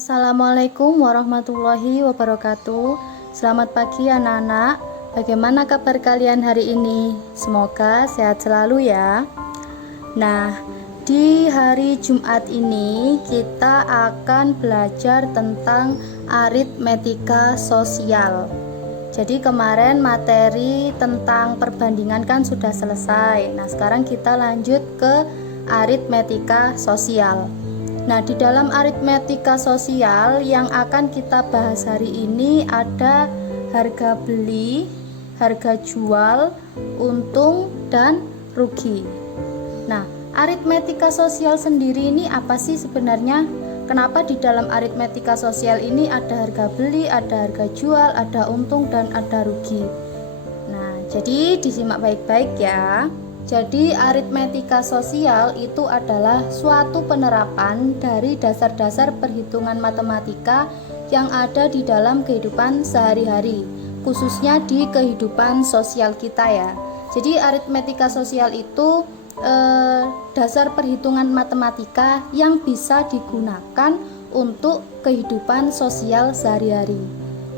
Assalamualaikum warahmatullahi wabarakatuh. Selamat pagi anak-anak. Bagaimana kabar kalian hari ini? Semoga sehat selalu ya. Nah, di hari Jumat ini kita akan belajar tentang aritmetika sosial. Jadi kemarin materi tentang perbandingan kan sudah selesai. Nah, sekarang kita lanjut ke aritmetika sosial. Nah, di dalam aritmetika sosial yang akan kita bahas hari ini ada harga beli, harga jual, untung, dan rugi. Nah, aritmetika sosial sendiri ini apa sih sebenarnya? Kenapa di dalam aritmetika sosial ini ada harga beli, ada harga jual, ada untung, dan ada rugi? Nah, jadi disimak baik-baik ya. Jadi aritmetika sosial itu adalah suatu penerapan dari dasar-dasar perhitungan matematika yang ada di dalam kehidupan sehari-hari, khususnya di kehidupan sosial kita ya. Jadi aritmetika sosial itu dasar perhitungan matematika yang bisa digunakan untuk kehidupan sosial sehari-hari.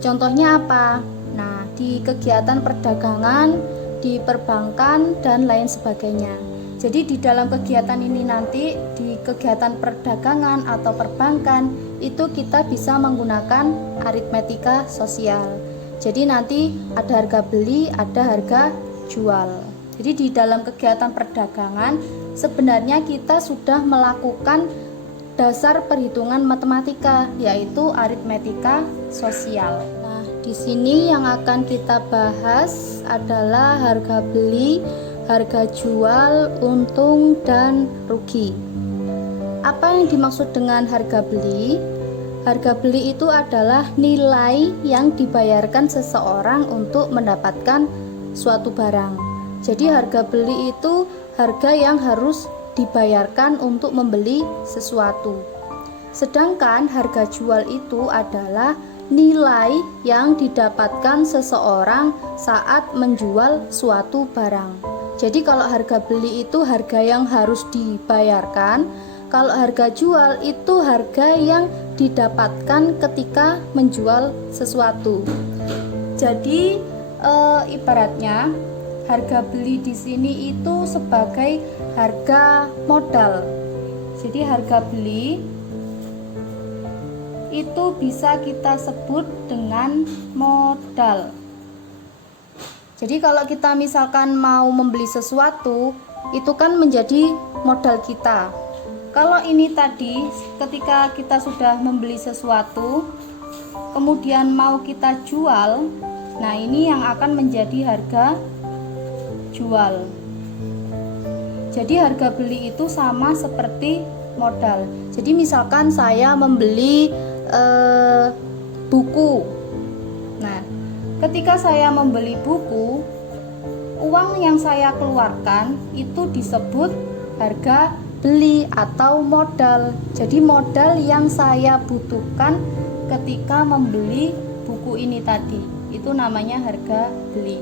Contohnya apa? Nah, di kegiatan perdagangan, di perbankan, dan lain sebagainya. Jadi di dalam kegiatan ini nanti, di kegiatan perdagangan atau perbankan, itu kita bisa menggunakan aritmetika sosial. Jadi nanti ada harga beli, ada harga jual. Jadi di dalam kegiatan perdagangan sebenarnya kita sudah melakukan dasar perhitungan matematika, yaitu aritmetika sosial. Nah, di sini yang akan kita bahas adalah harga beli, harga jual, untung, dan rugi. Apa yang dimaksud dengan harga beli? Harga beli itu adalah nilai yang dibayarkan seseorang untuk mendapatkan suatu barang. Jadi harga beli itu harga yang harus dibayarkan untuk membeli sesuatu. Sedangkan harga jual itu adalah nilai yang didapatkan seseorang saat menjual suatu barang. Jadi kalau harga beli itu harga yang harus dibayarkan, kalau harga jual itu harga yang didapatkan ketika menjual sesuatu. Jadi ibaratnya harga beli di sini itu sebagai harga modal. Jadi harga beli itu bisa kita sebut dengan modal. Jadi kalau kita misalkan mau membeli sesuatu, itu kan menjadi modal kita. Kalau ini tadi ketika kita sudah membeli sesuatu, kemudian mau kita jual, nah ini yang akan menjadi harga jual. Jadi harga beli itu sama seperti modal. Jadi misalkan saya membeli buku. Nah, ketika saya membeli buku, uang yang saya keluarkan itu disebut harga beli atau modal. Jadi modal yang saya butuhkan ketika membeli buku ini tadi, itu namanya harga beli.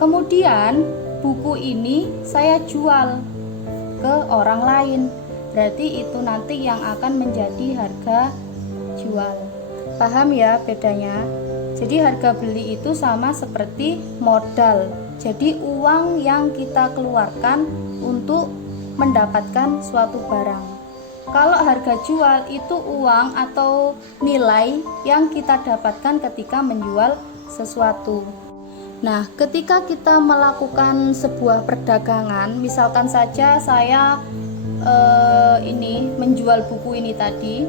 Kemudian buku ini saya jual ke orang lain, berarti itu nanti yang akan menjadi harga jual. Paham ya bedanya? Jadi harga beli itu sama seperti modal. Jadi uang yang kita keluarkan untuk mendapatkan suatu barang. Kalau harga jual itu uang atau nilai yang kita dapatkan ketika menjual sesuatu. Nah, ketika kita melakukan sebuah perdagangan, misalkan saja saya menjual buku ini tadi,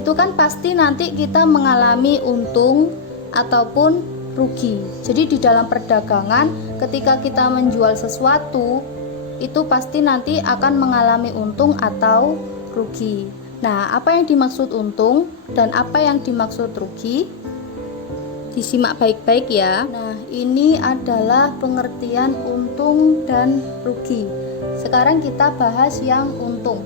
itu kan pasti nanti kita mengalami untung ataupun rugi. Jadi di dalam perdagangan, ketika kita menjual sesuatu, itu pasti nanti akan mengalami untung atau rugi. Nah, apa yang dimaksud untung dan apa yang dimaksud rugi? Disimak baik-baik ya. Nah, ini adalah pengertian untung dan rugi. Sekarang kita bahas yang untung.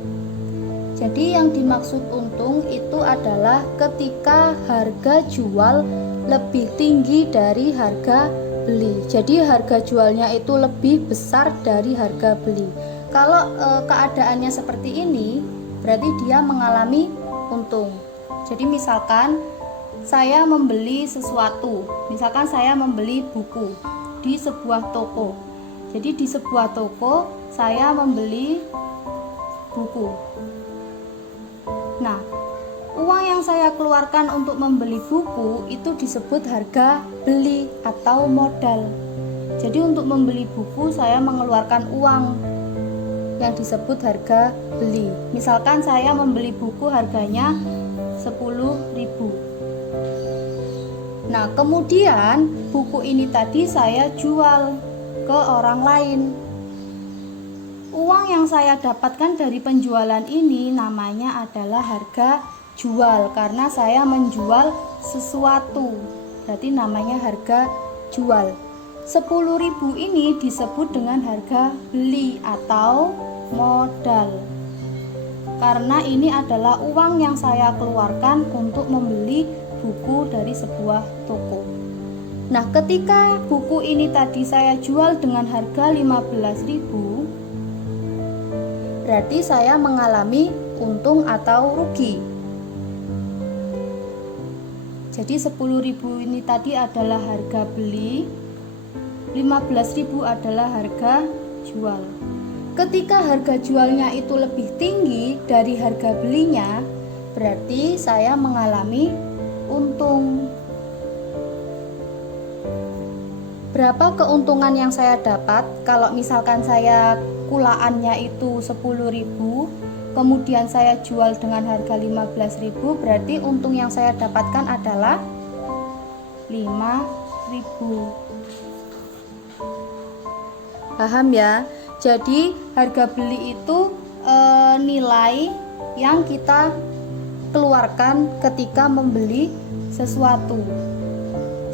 Jadi yang dimaksud untung itu adalah ketika harga jual lebih tinggi dari harga beli. Jadi harga jualnya itu lebih besar dari harga beli. Kalau keadaannya seperti ini, berarti dia mengalami untung. Jadi misalkan saya membeli sesuatu, misalkan saya membeli buku di sebuah toko. Jadi di sebuah toko saya membeli buku. Nah, uang yang saya keluarkan untuk membeli buku itu disebut harga beli atau modal. Jadi untuk membeli buku saya mengeluarkan uang yang disebut harga beli. Misalkan saya membeli buku harganya 10.000. Nah, kemudian buku ini tadi saya jual ke orang lain. Uang yang saya dapatkan dari penjualan ini namanya adalah harga jual, karena saya menjual sesuatu. Berarti namanya harga jual. 10.000 ini disebut dengan harga beli atau modal, karena ini adalah uang yang saya keluarkan untuk membeli buku dari sebuah toko. Nah, ketika buku ini tadi saya jual dengan harga 15.000, berarti saya mengalami untung atau rugi. Jadi 10.000 ini tadi adalah harga beli, 15.000 adalah harga jual. Ketika harga jualnya itu lebih tinggi dari harga belinya, berarti saya mengalami untung. Berapa keuntungan yang saya dapat kalau misalkan saya kulaannya itu 10.000, kemudian saya jual dengan harga 15.000, berarti untung yang saya dapatkan adalah 5.000. Paham ya? Jadi harga beli itu nilai yang kita keluarkan ketika membeli sesuatu.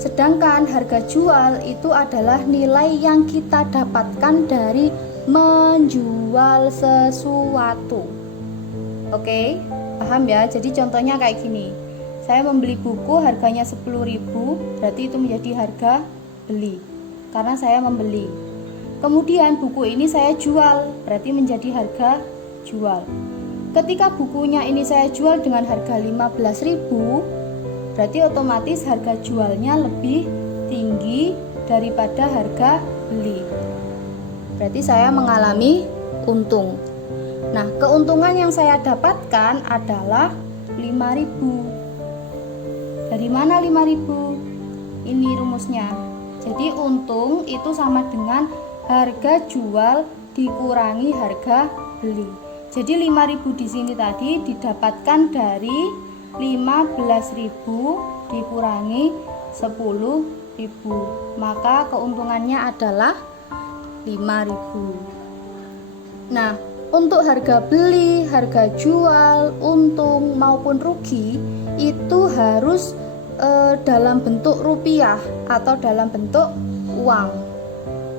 Sedangkan harga jual itu adalah nilai yang kita dapatkan dari menjual sesuatu. Oke, paham ya? Jadi contohnya kayak gini. Saya membeli buku harganya 10.000, berarti itu menjadi harga beli karena saya membeli. Kemudian buku ini saya jual, berarti menjadi harga jual. Ketika bukunya ini saya jual dengan harga 15.000, berarti otomatis harga jualnya lebih tinggi daripada harga beli. Berarti saya mengalami untung. Nah, keuntungan yang saya dapatkan adalah 5.000. Dari mana 5.000? Ini rumusnya. Jadi untung itu sama dengan harga jual dikurangi harga beli. Jadi 5.000 di sini tadi didapatkan dari 15.000 dikurangi 10.000. Maka keuntungannya adalah 5.000. Nah, untuk harga beli, harga jual, untung maupun rugi itu harus dalam bentuk rupiah atau dalam bentuk uang.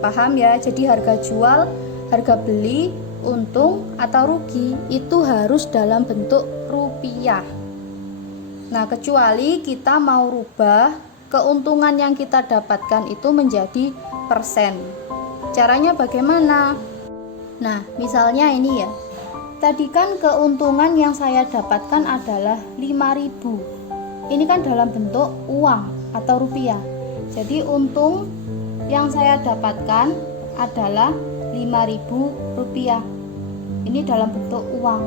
Paham ya? Jadi harga jual, harga beli, untung atau rugi itu harus dalam bentuk rupiah. Nah, kecuali kita mau rubah keuntungan yang kita dapatkan itu menjadi persen. Caranya bagaimana? Nah, misalnya ini ya. Tadi kan keuntungan yang saya dapatkan adalah 5.000. Ini kan dalam bentuk uang atau rupiah. Jadi untung yang saya dapatkan adalah 5.000 rupiah. Ini dalam bentuk uang.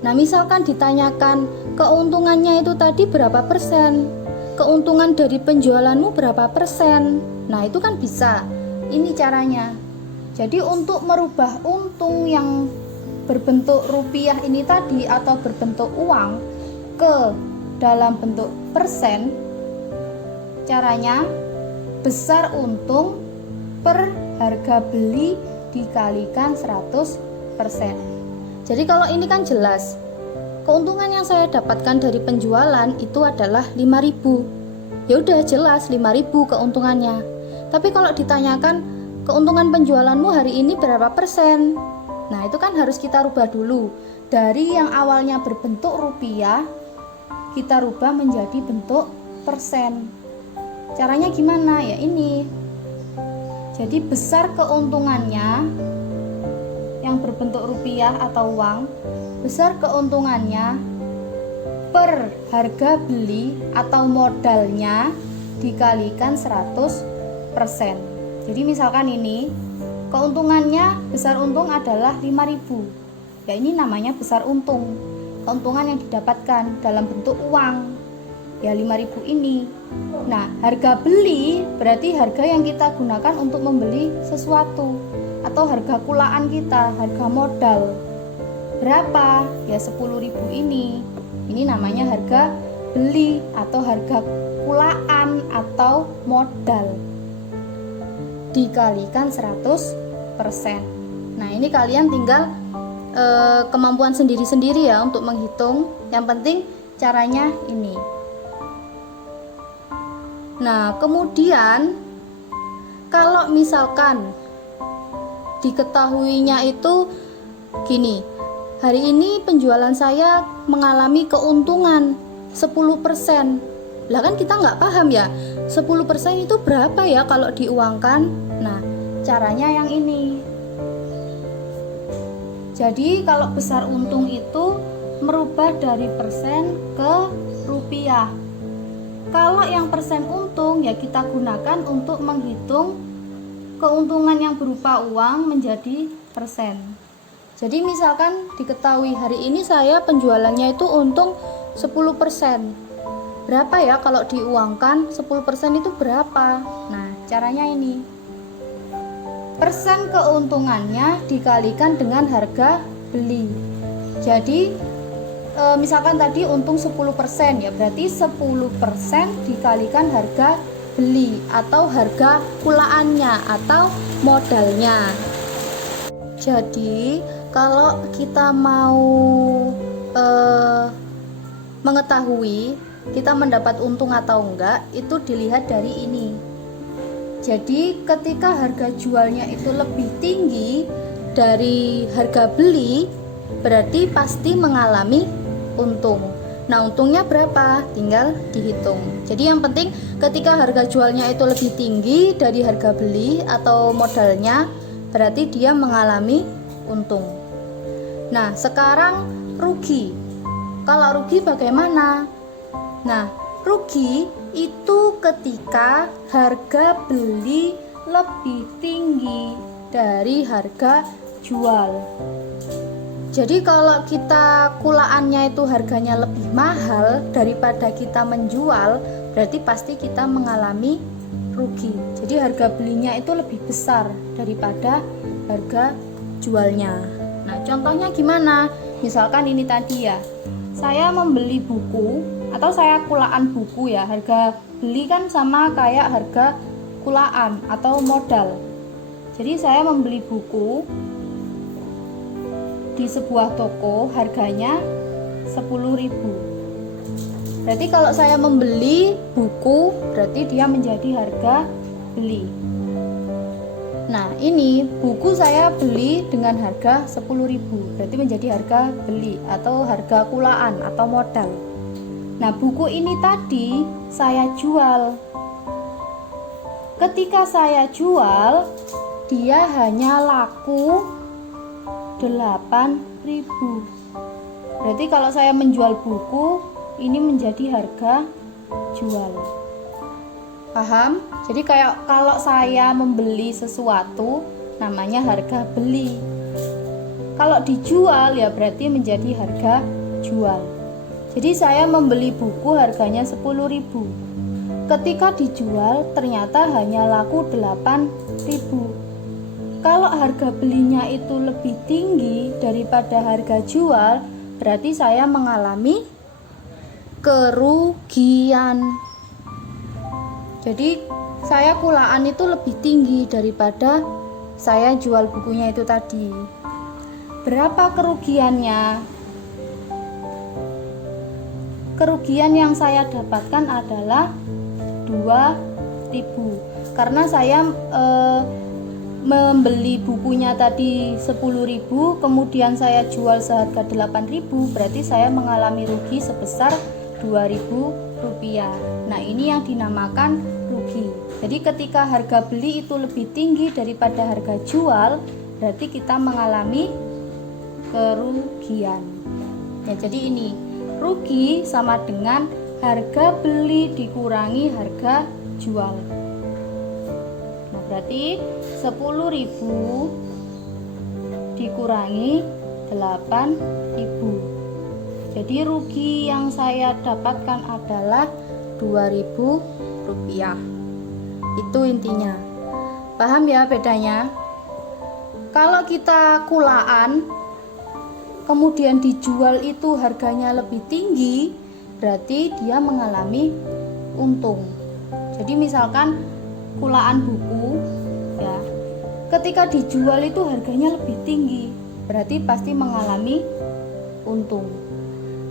Nah, misalkan ditanyakan keuntungannya itu tadi berapa persen? Keuntungan dari penjualanmu berapa persen? Nah, itu kan bisa. Ini caranya. Jadi untuk merubah untung yang berbentuk rupiah ini tadi atau berbentuk uang ke dalam bentuk persen, caranya besar untung per harga beli dikalikan 100%. Jadi kalau ini kan jelas, keuntungan yang saya dapatkan dari penjualan itu adalah 5.000. Ya udah jelas 5.000 keuntungannya. Tapi kalau ditanyakan keuntungan penjualanmu hari ini berapa persen? Nah, itu kan harus kita rubah dulu. Dari yang awalnya berbentuk rupiah, kita rubah menjadi bentuk persen. Caranya gimana? Ya ini. Jadi besar keuntungannya yang berbentuk rupiah atau uang, besar keuntungannya per harga beli atau modalnya dikalikan 100%. Jadi misalkan ini keuntungannya, besar untung adalah 5.000. Ya ini namanya besar untung. Keuntungan yang didapatkan dalam bentuk uang. Ya 5.000 ini. Nah, harga beli berarti harga yang kita gunakan untuk membeli sesuatu atau harga kulaan kita, harga modal. Berapa? Ya 10.000 ini. Ini namanya harga beli atau harga kulaan atau modal dikalikan 100%. Nah, ini kalian tinggal kemampuan sendiri-sendiri ya untuk menghitung. Yang penting caranya ini. Nah, kemudian kalau misalkan diketahuinya itu gini, hari ini penjualan saya mengalami keuntungan 10%. Lah kan kita nggak paham ya, 10% itu berapa ya kalau diuangkan. Nah, caranya yang ini. Jadi kalau besar untung itu merubah dari persen ke rupiah. Kalau yang persen untung ya kita gunakan untuk menghitung keuntungan yang berupa uang menjadi persen. Jadi misalkan diketahui hari ini saya penjualannya itu untung 10%. Berapa ya kalau diuangkan 10% itu berapa? Nah, caranya ini. Persen keuntungannya dikalikan dengan harga beli. Jadi misalkan tadi untung 10% ya, berarti 10% dikalikan harga beli atau harga kulaannya atau modalnya. Jadi kalau kita mau mengetahui kita mendapat untung atau enggak, itu dilihat dari ini. Jadi ketika harga jualnya itu lebih tinggi dari harga beli, berarti pasti mengalami untung. Nah, untungnya berapa? Tinggal dihitung. Jadi yang penting ketika harga jualnya itu lebih tinggi dari harga beli atau modalnya, berarti dia mengalami untung. Nah, sekarang rugi. Kalau rugi bagaimana? Nah, rugi itu ketika harga beli lebih tinggi dari harga jual. Jadi kalau kita kulaannya itu harganya lebih mahal daripada kita menjual, berarti pasti kita mengalami rugi. Jadi harga belinya itu lebih besar daripada harga jualnya. Nah, contohnya gimana? Misalkan ini tadi ya, saya membeli buku atau saya kulaan buku ya, harga beli kan sama kayak harga kulaan atau modal. Jadi saya membeli buku di sebuah toko, harganya 10.000. Berarti kalau saya membeli buku berarti dia menjadi harga beli. Nah, ini buku saya beli dengan harga 10.000, berarti menjadi harga beli atau harga kulaan atau modal. Nah, buku ini tadi saya jual. Ketika saya jual, dia hanya laku 8.000. Berarti kalau saya menjual buku, ini menjadi harga jual. Paham? Jadi kayak kalau saya membeli sesuatu, namanya harga beli. Kalau dijual ya berarti menjadi harga jual. Jadi saya membeli buku harganya 10.000. Ketika dijual ternyata hanya laku 8.000. Kalau harga belinya itu lebih tinggi daripada harga jual, berarti saya mengalami kerugian. Jadi saya kulaan itu lebih tinggi daripada saya jual bukunya itu tadi. Berapa kerugiannya? Kerugian yang saya dapatkan adalah 2.000 karena saya membeli bukunya tadi 10.000, kemudian saya jual seharga 8.000, berarti saya mengalami rugi sebesar 2.000 rupiah. Nah, ini yang dinamakan rugi. Jadi ketika harga beli itu lebih tinggi daripada harga jual, berarti kita mengalami kerugian. Ya, jadi ini rugi sama dengan harga beli dikurangi harga jual. Nah, berarti 10.000 dikurangi 8.000. Jadi rugi yang saya dapatkan adalah 2.000 rupiah. Itu intinya. Paham ya bedanya? Kalau kita kulaan kemudian dijual itu harganya lebih tinggi, berarti dia mengalami untung. Jadi misalkan kulaan buku ya, ketika dijual itu harganya lebih tinggi, berarti pasti mengalami untung.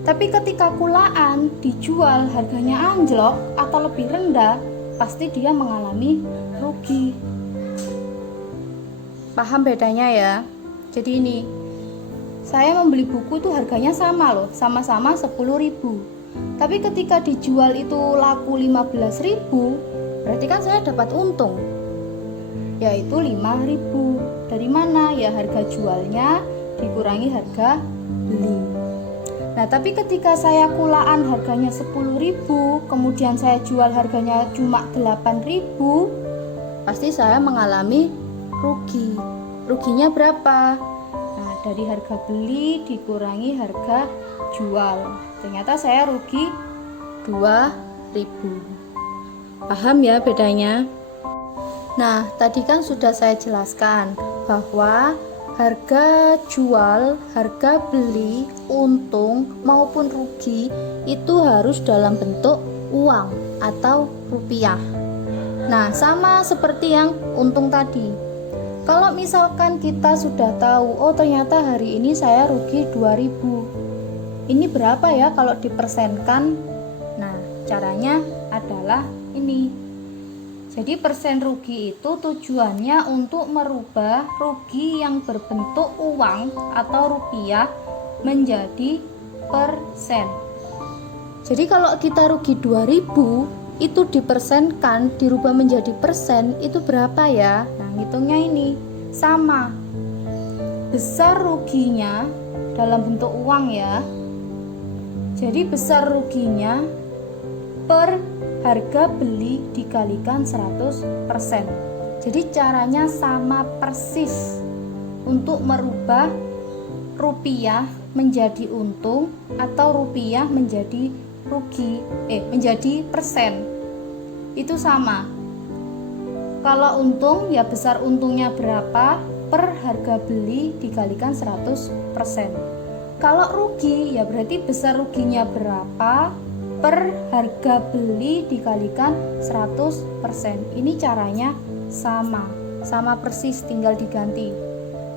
Tapi ketika kulaan dijual harganya anjlok atau lebih rendah, pasti dia mengalami rugi. Paham bedanya ya? Jadi ini, saya membeli buku tuh harganya sama loh, sama-sama 10.000. Tapi ketika dijual itu laku 15.000, berarti kan saya dapat untung, yaitu 5.000. Dari mana? Ya harga jualnya dikurangi harga beli. Nah, tapi ketika saya kulaan harganya 10.000, kemudian saya jual harganya cuma 8.000, pasti saya mengalami rugi. Ruginya berapa? Nah, dari harga beli dikurangi harga jual. Ternyata saya rugi 2.000. Paham ya bedanya? Nah, tadi kan sudah saya jelaskan bahwa harga jual, harga beli, untung maupun rugi itu harus dalam bentuk uang atau rupiah. Nah, sama seperti yang untung tadi. Kalau misalkan kita sudah tahu, oh ternyata hari ini saya rugi 2.000. Ini berapa ya kalau dipersenkan? Nah, caranya adalah ini. Jadi persen rugi itu tujuannya untuk merubah rugi yang berbentuk uang atau rupiah menjadi persen. Jadi kalau kita rugi 2.000, itu dipersenkan, dirubah menjadi persen, itu berapa ya? Nah, hitungnya ini sama. Besar ruginya dalam bentuk uang ya. Jadi besar ruginya per harga beli dikalikan 100%. Jadi caranya sama persis untuk merubah rupiah menjadi untung atau rupiah menjadi rugi, menjadi persen. Itu sama. Kalau untung ya besar untungnya berapa per harga beli dikalikan 100%. Kalau rugi ya berarti besar ruginya berapa per harga beli dikalikan 100%. Ini caranya sama persis, tinggal diganti.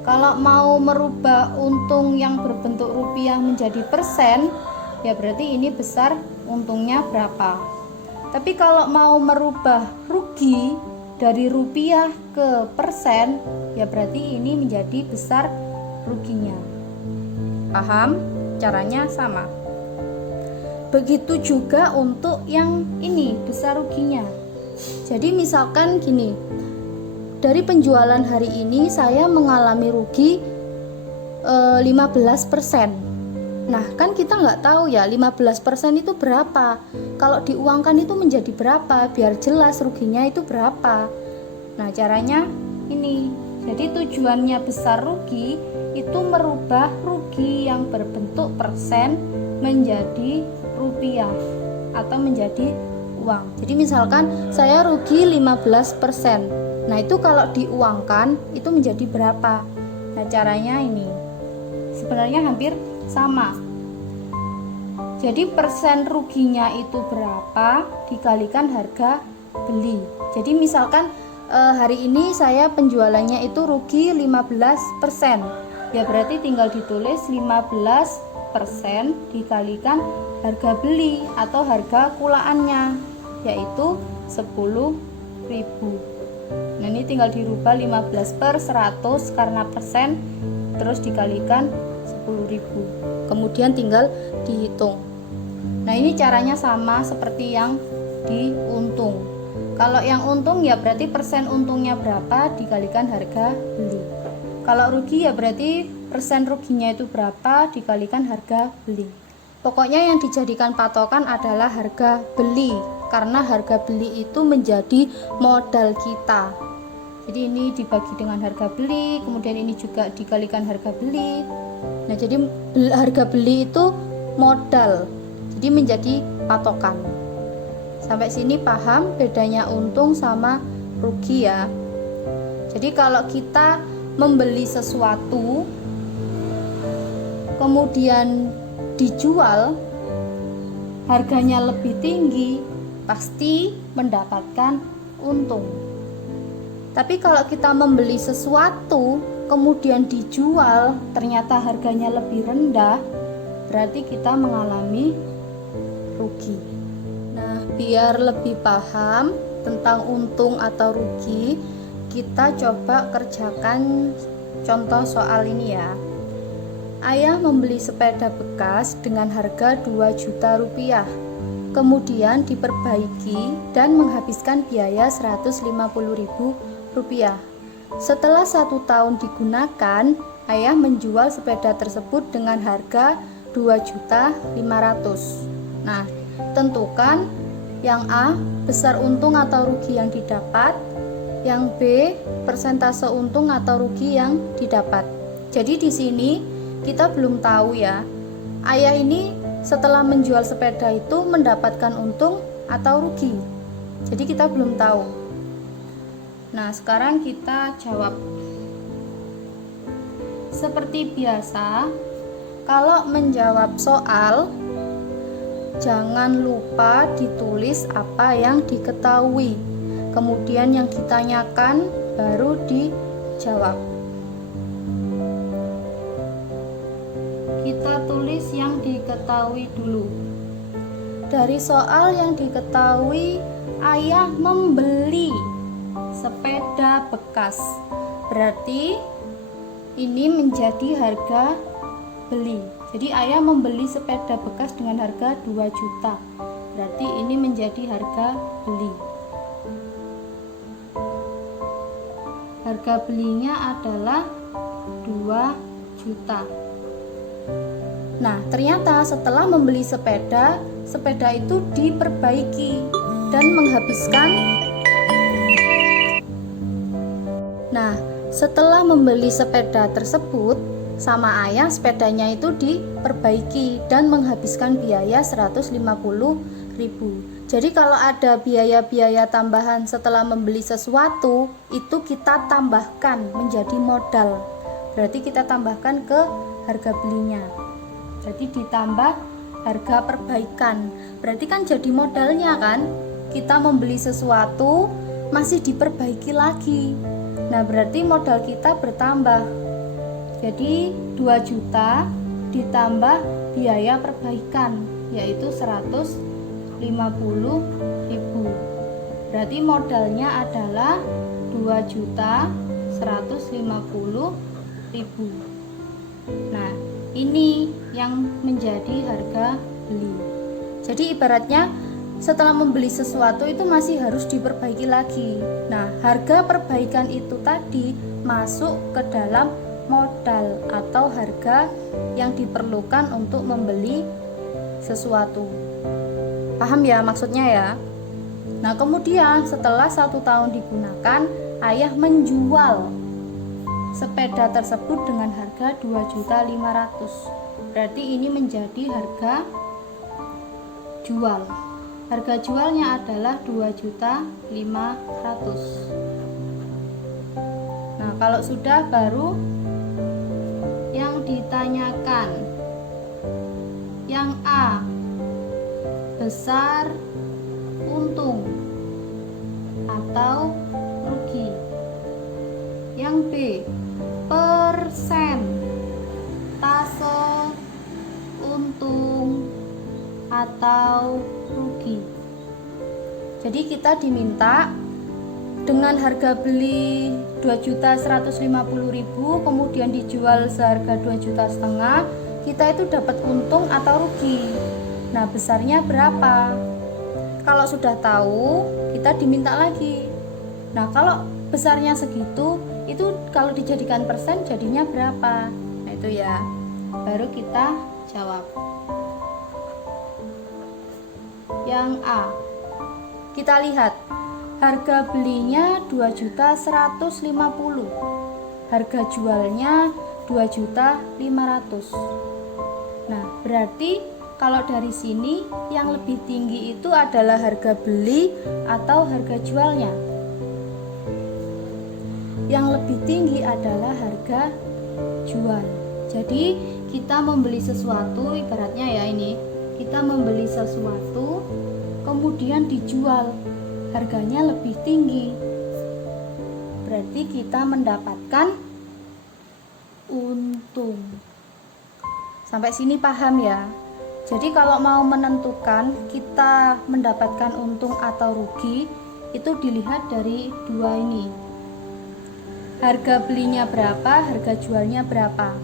Kalau mau merubah untung yang berbentuk rupiah menjadi persen, ya berarti ini besar untungnya berapa. Tapi kalau mau merubah rugi dari rupiah ke persen, ya berarti ini menjadi besar ruginya. Paham? Caranya sama. Begitu juga untuk yang ini, besar ruginya. Jadi misalkan gini, dari penjualan hari ini saya mengalami rugi 15%. Nah, kan kita nggak tahu ya 15% itu berapa. Kalau diuangkan itu menjadi berapa, biar jelas ruginya itu berapa. Nah, caranya ini. Jadi tujuannya besar rugi itu merubah rugi yang berbentuk persen menjadi rupiah atau menjadi uang. Jadi misalkan saya rugi 15%. Nah, itu kalau diuangkan itu menjadi berapa? Nah, caranya ini. Sebenarnya hampir sama. Jadi persen ruginya itu berapa dikalikan harga beli. Jadi misalkan hari ini saya penjualannya itu rugi 15%. Ya berarti tinggal ditulis 15% dikalikan harga beli atau harga kulaannya, yaitu 10.000. Nah, ini tinggal dirubah 15/100 karena persen, terus dikalikan 10.000. Kemudian tinggal dihitung. Nah, ini caranya sama seperti yang di untung. Kalau yang untung ya berarti persen untungnya berapa dikalikan harga beli. Kalau rugi ya berarti persen ruginya itu berapa dikalikan harga beli. Pokoknya yang dijadikan patokan adalah harga beli, karena harga beli itu menjadi modal kita. Jadi ini dibagi dengan harga beli, kemudian ini juga dikalikan harga beli. Nah, jadi harga beli itu modal, jadi menjadi patokan. Sampai sini paham bedanya untung sama rugi ya. Jadi kalau kita membeli sesuatu kemudian dijual harganya lebih tinggi, pasti mendapatkan untung. Tapi kalau kita membeli sesuatu kemudian dijual ternyata harganya lebih rendah, berarti kita mengalami rugi. Nah, biar lebih paham tentang untung atau rugi, kita coba kerjakan contoh soal ini ya. Ayah membeli sepeda bekas dengan harga 2 juta rupiah, kemudian diperbaiki dan menghabiskan biaya 150.000 rupiah. Setelah 1 tahun digunakan, ayah menjual sepeda tersebut dengan harga 2.500.000. Nah, tentukan yang A, besar untung atau rugi yang didapat, yang B, persentase untung atau rugi yang didapat. Jadi di sini kita belum tahu ya, ayah ini setelah menjual sepeda itu mendapatkan untung atau rugi. Jadi kita belum tahu. Nah, sekarang kita jawab. Seperti biasa, kalau menjawab soal, jangan lupa ditulis apa yang diketahui. Kemudian yang ditanyakan baru dijawab. Kita tulis yang diketahui dulu. Dari soal yang diketahui, ayah membeli sepeda bekas. Berarti ini menjadi harga beli. Jadi ayah membeli sepeda bekas dengan harga 2 juta. Berarti ini menjadi harga beli. Harga belinya adalah 2 juta. Nah, ternyata setelah membeli sepeda itu diperbaiki dan menghabiskan. Nah, setelah membeli sepeda tersebut sama ayah, sepedanya itu diperbaiki dan menghabiskan biaya 150.000. Jadi kalau ada biaya-biaya tambahan setelah membeli sesuatu, itu kita tambahkan menjadi modal. Berarti kita tambahkan ke harga belinya. Jadi ditambah harga perbaikan. Berarti kan jadi modalnya kan? Kita membeli sesuatu masih diperbaiki lagi. Nah, berarti modal kita bertambah. Jadi 2 juta ditambah biaya perbaikan yaitu 150.000. Berarti modalnya adalah 2.150.000. Nah, ini yang menjadi harga beli. Jadi ibaratnya setelah membeli sesuatu itu masih harus diperbaiki lagi. Nah, harga perbaikan itu tadi masuk ke dalam modal atau harga yang diperlukan untuk membeli sesuatu. Paham ya maksudnya ya? Nah, kemudian setelah 1 tahun digunakan, ayah menjual sepeda tersebut dengan harga 2.500.000. Berarti ini menjadi harga jual. Harga jualnya adalah 2.500.000. Nah, kalau sudah baru yang ditanyakan. Yang A, besar untung atau rugi. Yang B, persentase untung atau rugi. Jadi kita diminta dengan harga beli 2.150.000 kemudian dijual seharga 2,5 juta, kita itu dapat untung atau rugi. Nah, besarnya berapa? Kalau sudah tahu, kita diminta lagi. Nah, kalau besarnya segitu, itu kalau dijadikan persen jadinya berapa? Nah, itu ya. Baru kita jawab. yang A. Kita lihat, harga belinya 2.150.000, harga jualnya 2.500.000. Nah, berarti kalau dari sini yang lebih tinggi itu adalah harga beli atau harga jualnya? Yang lebih tinggi adalah harga jual. Jadi kita membeli sesuatu, ibaratnya ya ini, kita membeli sesuatu kemudian dijual, harganya lebih tinggi. Berarti kita mendapatkan untung. Sampai sini paham ya? Jadi kalau mau menentukan kita mendapatkan untung atau rugi, itu dilihat dari dua ini. Harga belinya berapa, harga jualnya berapa.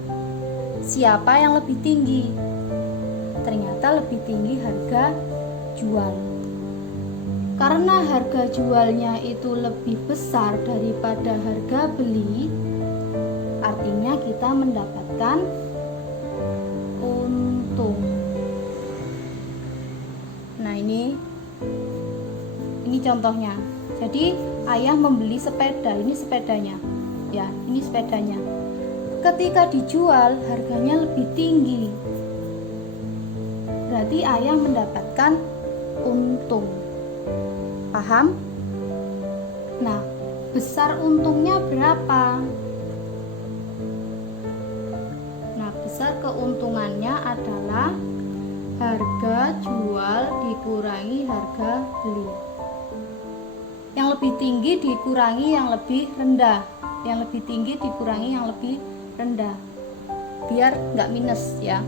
Siapa yang lebih tinggi? Ternyata lebih tinggi harga jual. Karena harga jualnya itu lebih besar daripada harga beli, artinya kita mendapatkan untung. Nah, ini contohnya. Jadi ayah membeli sepeda, ini sepedanya. Ya, ini sepedanya. Ketika dijual harganya lebih tinggi. Berarti ayah mendapatkan untung. Paham? Nah, besar untungnya berapa? Nah, besar keuntungannya adalah harga jual dikurangi harga beli. Yang lebih tinggi dikurangi yang lebih rendah. Yang lebih tinggi dikurangi yang lebih rendah. Biar nggak minus ya.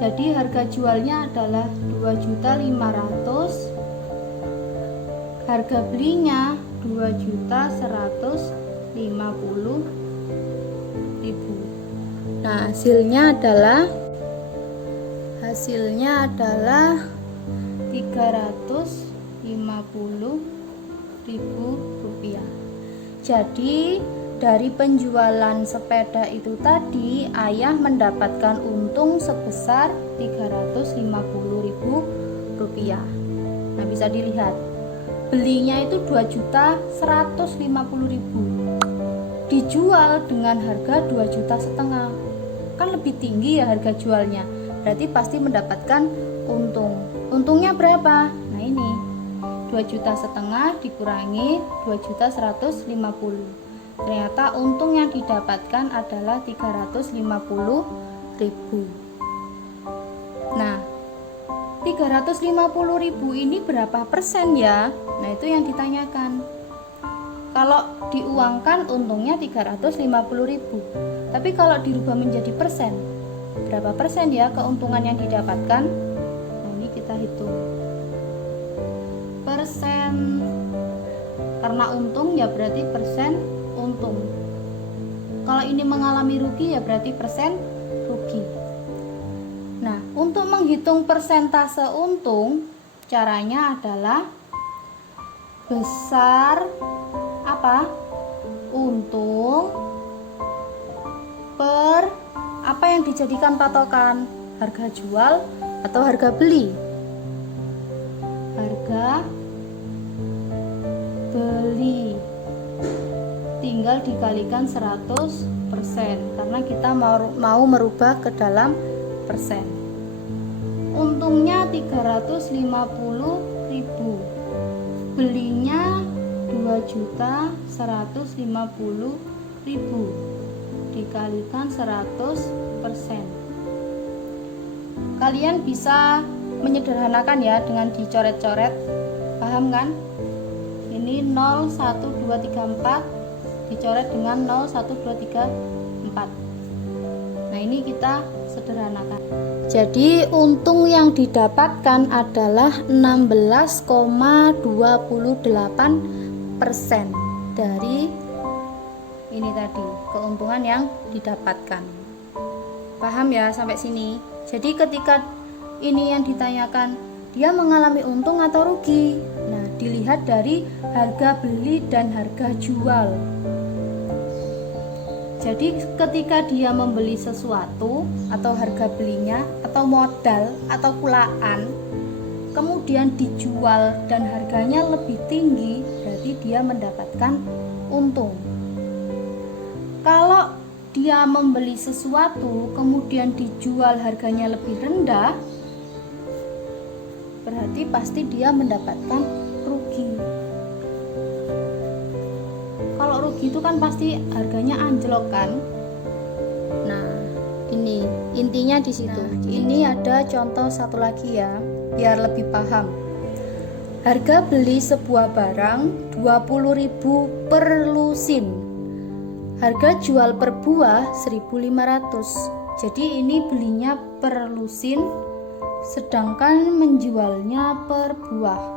Jadi harga jualnya adalah 2.500.000. Harga belinya 2.150.000. Nah, hasilnya adalah 350.000 rupiah. Jadi dari penjualan sepeda itu tadi, ayah mendapatkan untung sebesar 350.000 rupiah. Nah, bisa dilihat, belinya itu 2.150.000, dijual dengan harga 2,5 juta. Kan lebih tinggi ya harga jualnya, berarti pasti mendapatkan untung. Untungnya berapa? Nah, ini 2,5 juta dikurangi 2.150.000. Ternyata untung yang didapatkan adalah 350.000. Nah, 350.000 ini berapa persen ya? Nah, itu yang ditanyakan. Kalau diuangkan untungnya 350.000. Tapi kalau dirubah menjadi persen, berapa persen ya keuntungan yang didapatkan? Nah, ini kita hitung. Persen, karena untung ya berarti persen untung. Kalau ini mengalami rugi ya berarti persen rugi. Nah, untuk menghitung persentase untung, caranya adalah besar apa? Untung per apa yang dijadikan patokan? Harga jual atau harga beli? Harga beli. Tinggal dikalikan 100%, karena kita mau merubah ke dalam persen. Untungnya 350.000, belinya 2.150.000, dikalikan 100%. Kalian bisa menyederhanakan ya dengan dicoret-coret, paham kan? Ini 0, 1, 2, 3, 4 dicoret dengan 0, 1, 2, 3, 4. Nah, ini kita sederhanakan. Jadi untung yang didapatkan adalah 16,28% dari ini tadi, keuntungan yang didapatkan. Paham ya sampai sini? Jadi ketika ini yang ditanyakan, dia mengalami untung atau rugi? Nah, dilihat dari harga beli dan harga jual. Jadi ketika dia membeli sesuatu atau harga belinya atau modal atau kulaan, kemudian dijual dan harganya lebih tinggi, berarti dia mendapatkan untung. Kalau dia membeli sesuatu kemudian dijual harganya lebih rendah, berarti pasti dia mendapatkan rugi. Kalau rugi itu kan pasti harganya anjlok kan. Nah, ini intinya di situ. Ini ada contoh satu lagi ya, biar lebih paham. Harga beli sebuah barang 20.000 per lusin. Harga jual per buah 1.500. Jadi ini belinya per lusin, sedangkan menjualnya per buah.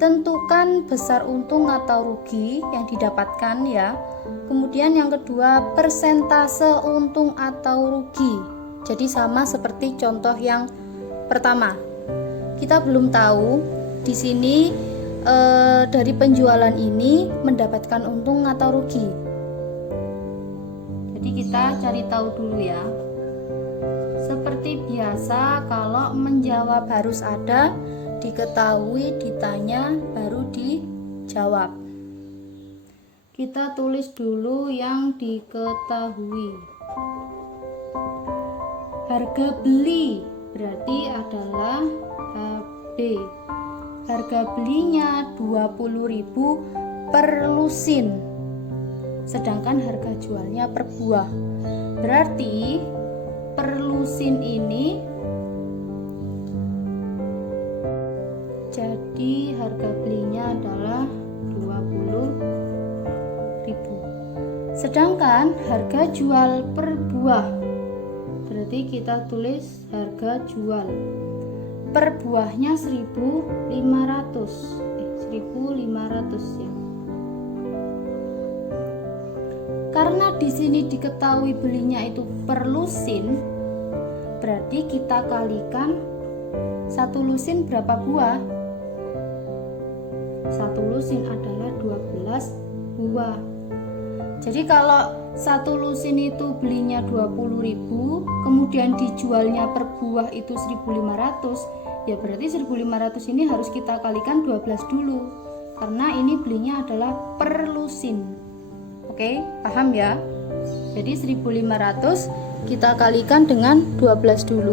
Tentukan besar untung atau rugi yang didapatkan ya. Kemudian yang kedua, persentase untung atau rugi. Jadi sama seperti contoh yang pertama. Kita belum tahu di sini dari penjualan ini mendapatkan untung atau rugi. Jadi kita cari tahu dulu ya. Seperti biasa, kalau menjawab harus ada, diketahui, ditanya, baru dijawab. Kita tulis dulu yang diketahui. Harga beli berarti adalah HB. Harga belinya 20.000 per lusin, sedangkan harga jualnya per buah. Berarti per lusin ini jadi harga belinya adalah 20.000. Sedangkan harga jual per buah, berarti kita tulis harga jual per buahnya 1.500 ya. Karena di sini diketahui belinya itu per lusin, berarti kita kalikan satu lusin berapa buah? Satu lusin adalah 12 buah. Jadi kalau satu lusin itu belinya 20.000, kemudian dijualnya per buah itu 1.500, ya berarti 1.500 ini harus kita kalikan 12 dulu, karena ini belinya adalah per lusin. Oke, paham ya? Jadi 1.500 kita kalikan dengan 12 dulu.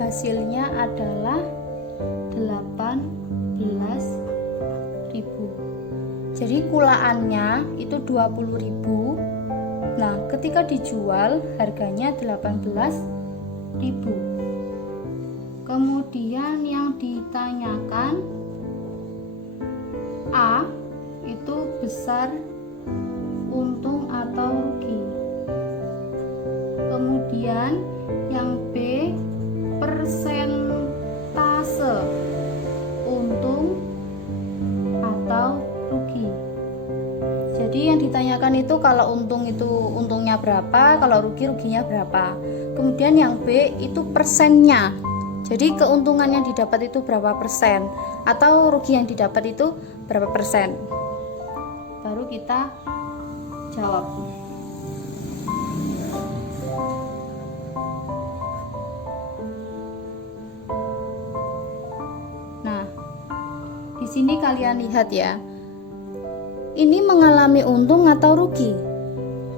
Hasilnya adalah 18.000. Jadi kulaannya itu 20.000. Nah, ketika dijual harganya 18.000. Kemudian yang ditanyakan A itu besar untung atau rugi. Kemudian yang B persentase untung atau rugi. Jadi yang ditanyakan itu kalau untung itu untungnya berapa, kalau rugi ruginya berapa. Kemudian yang B itu persennya. Jadi keuntungan yang didapat itu berapa persen, atau rugi yang didapat itu berapa persen. Baru kita jawab. Nah, di sini kalian lihat ya. Ini mengalami untung atau rugi.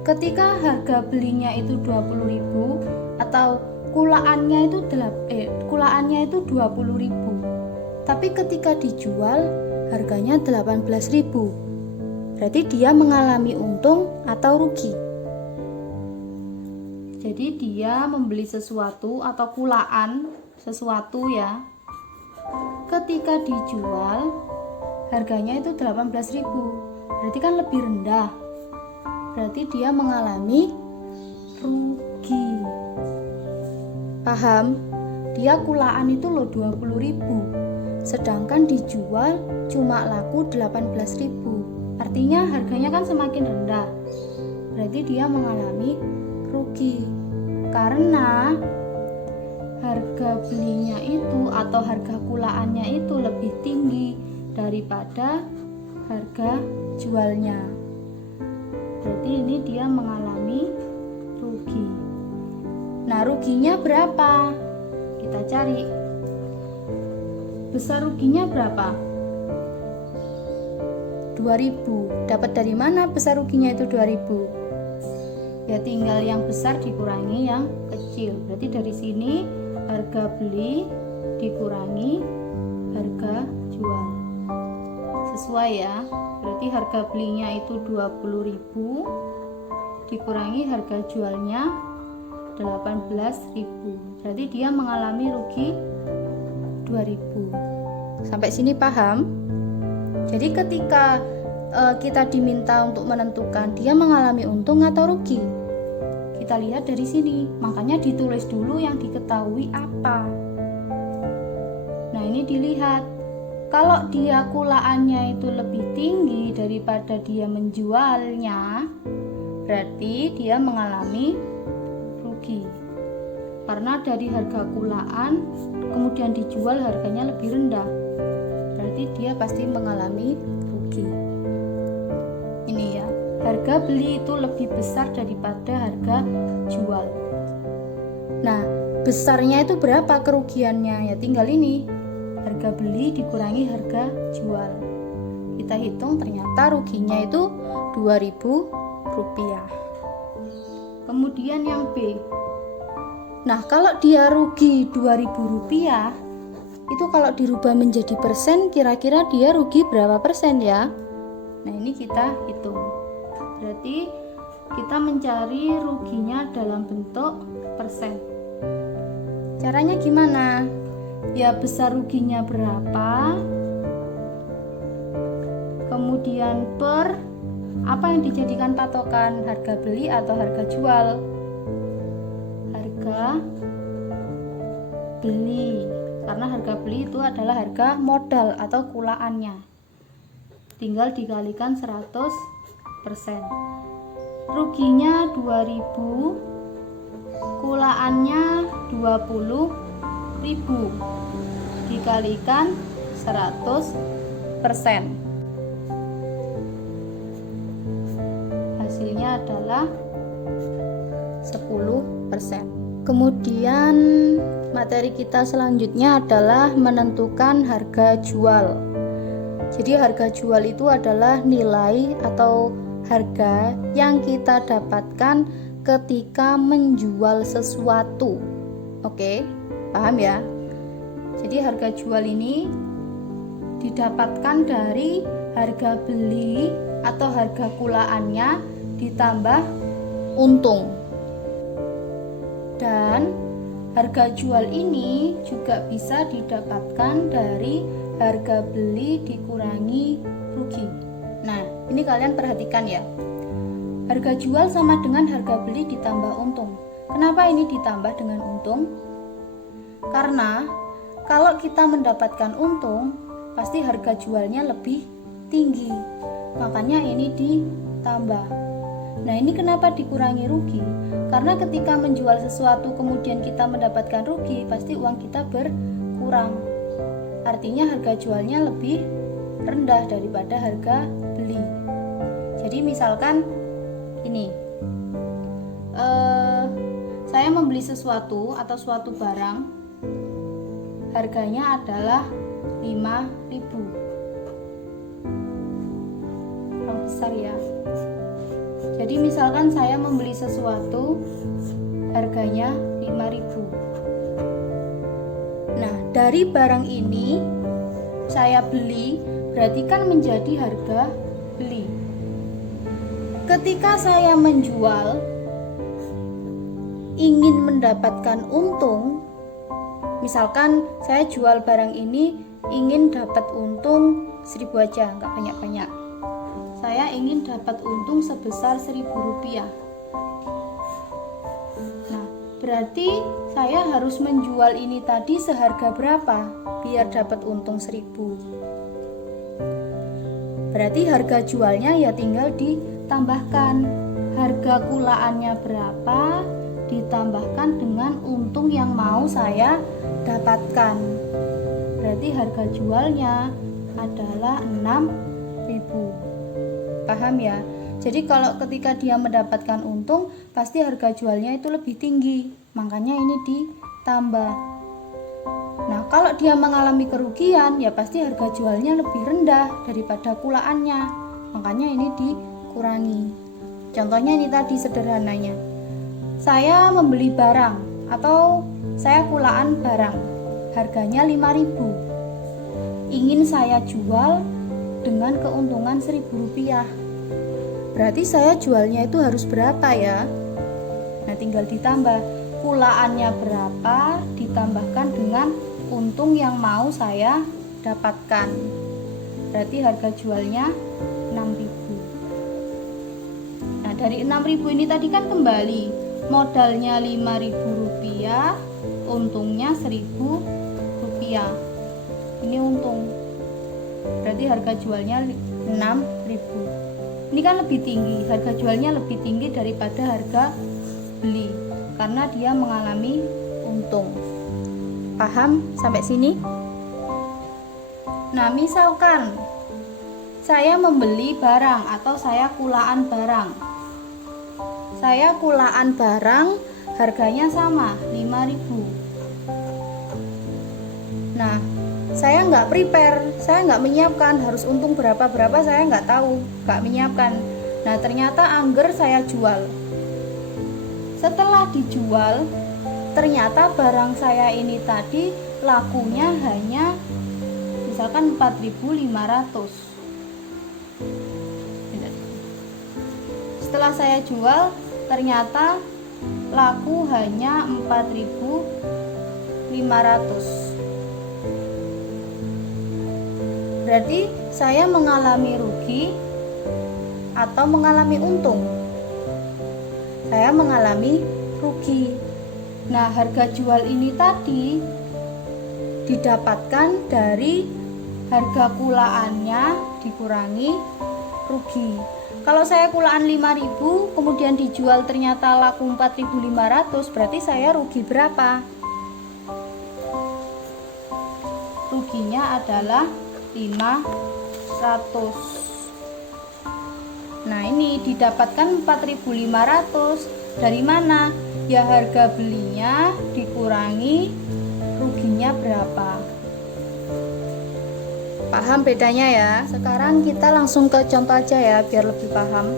Ketika harga belinya itu 20.000 atau kulaannya itu 20.000. Tapi ketika dijual harganya 18.000. Berarti dia mengalami untung atau rugi. Jadi dia membeli sesuatu atau kulaan sesuatu ya. Ketika dijual harganya itu 18.000. Berarti kan lebih rendah. Berarti dia mengalami rugi. Paham? Dia kulaan itu loh 20.000. Sedangkan dijual cuma laku 18.000. Artinya harganya kan semakin rendah. Berarti dia mengalami rugi. Karena harga belinya itu atau harga kulaannya itu lebih tinggi daripada harga jualnya. Berarti ini dia mengalami rugi. Nah, ruginya berapa? Kita cari. besar ruginya berapa? 2000. Dapat dari mana besar ruginya itu 2000? Ya tinggal yang besar dikurangi yang kecil. Berarti dari sini harga beli dikurangi harga jual. Sesuai ya. Berarti harga belinya itu 20.000 dikurangi harga jualnya 18.000. Berarti dia mengalami rugi 2.000. Sampai sini paham? Jadi ketika kita diminta untuk menentukan dia mengalami untung atau rugi, kita lihat dari sini. Makanya ditulis dulu yang diketahui apa. Nah ini dilihat. Kalau dia kulaannya itu lebih tinggi daripada dia menjualnya, berarti dia mengalami rugi. Karena dari harga kulaan kemudian dijual harganya lebih rendah, berarti dia pasti mengalami rugi. Ini ya, harga beli itu lebih besar daripada harga jual. Nah, besarnya itu berapa kerugiannya? Ya tinggal ini, harga beli dikurangi harga jual. Kita hitung ternyata ruginya itu 2.000 rupiah. Kemudian yang B. Nah, kalau dia rugi 2.000 rupiah, itu kalau dirubah menjadi persen, kira-kira dia rugi berapa persen ya? Nah ini kita hitung. Berarti kita mencari ruginya dalam bentuk persen. Caranya gimana? Ya besar ruginya berapa, kemudian per apa yang dijadikan patokan, harga beli atau harga jual? Harga beli. Karena harga beli itu adalah harga modal atau kulaannya. Tinggal dikalikan 100%. Ruginya 2.000, kulaannya 20.000 dikalikan 100%. Hasilnya adalah 10%. Kemudian materi kita selanjutnya adalah menentukan harga jual. Jadi harga jual itu adalah nilai atau harga yang kita dapatkan ketika menjual sesuatu. Oke, paham ya? Jadi harga jual ini didapatkan dari harga beli atau harga kulaannya ditambah untung. Dan harga jual ini juga bisa didapatkan dari harga beli dikurangi rugi. Nah, ini kalian perhatikan ya. Harga jual sama dengan harga beli ditambah untung. Kenapa ini ditambah dengan untung? Karena kalau kita mendapatkan untung, pasti harga jualnya lebih tinggi. Makanya ini ditambah. Nah, ini kenapa dikurangi rugi? Karena ketika menjual sesuatu kemudian kita mendapatkan rugi, pasti uang kita berkurang. Artinya harga jualnya lebih rendah daripada harga beli. Jadi misalkan ini, saya membeli sesuatu atau suatu barang, harganya adalah 5.000. Kurang besar ya. Jadi misalkan saya membeli sesuatu harganya 5.000. Nah, dari barang ini saya beli, berarti kan menjadi harga beli. Ketika saya menjual, ingin mendapatkan untung, misalkan saya jual barang ini ingin dapat untung 1.000 aja, nggak banyak-banyak. Saya ingin dapat untung sebesar 1.000 rupiah. Nah, berarti saya harus menjual ini tadi seharga berapa biar dapat untung 1.000? Berarti harga jualnya ya tinggal ditambahkan harga kulaannya berapa ditambahkan dengan untung yang mau saya dapatkan. Berarti harga jualnya adalah 6.000. Paham ya? Jadi kalau ketika dia mendapatkan untung, pasti harga jualnya itu lebih tinggi. Makanya ini ditambah. Nah, kalau dia mengalami kerugian, ya pasti harga jualnya lebih rendah daripada kulaannya. Makanya ini dikurangi. Contohnya ini tadi sederhananya. Saya membeli barang atau saya kulaan barang. Harganya 5.000. Ingin saya jual dengan keuntungan Rp1.000. Berarti saya jualnya itu harus berapa ya? Nah, tinggal ditambah kulaannya berapa ditambahkan dengan untung yang mau saya dapatkan. Berarti harga jualnya 6.000. Nah, dari 6.000 ini tadi kan kembali modalnya Rp5.000, untungnya Rp1.000. Ini untung. Berarti harga jualnya 6.000. Ini kan lebih tinggi, harga jualnya lebih tinggi daripada harga beli karena dia mengalami untung. Paham sampai sini? Nah, misalkan saya membeli barang atau saya kulaan barang. Saya kulaan barang harganya sama 5.000. Nah, saya nggak prepare, saya nggak menyiapkan harus untung berapa-berapa, saya nggak tahu, nggak menyiapkan. Nah, ternyata angger saya jual. Setelah dijual, ternyata barang saya ini tadi lakunya hanya misalkan 4.500. Setelah saya jual, ternyata laku hanya 4.500. Berarti saya mengalami rugi atau mengalami untung? Saya mengalami rugi. Nah, harga jual ini tadi didapatkan dari harga kulaannya dikurangi rugi. Kalau saya kulaan 5.000 kemudian dijual ternyata laku 4.500, berarti saya rugi berapa? Ruginya adalah 500. Nah, ini didapatkan 4.500 dari mana? Ya harga belinya dikurangi ruginya berapa. Paham bedanya ya? Sekarang kita langsung ke contoh aja ya biar lebih paham.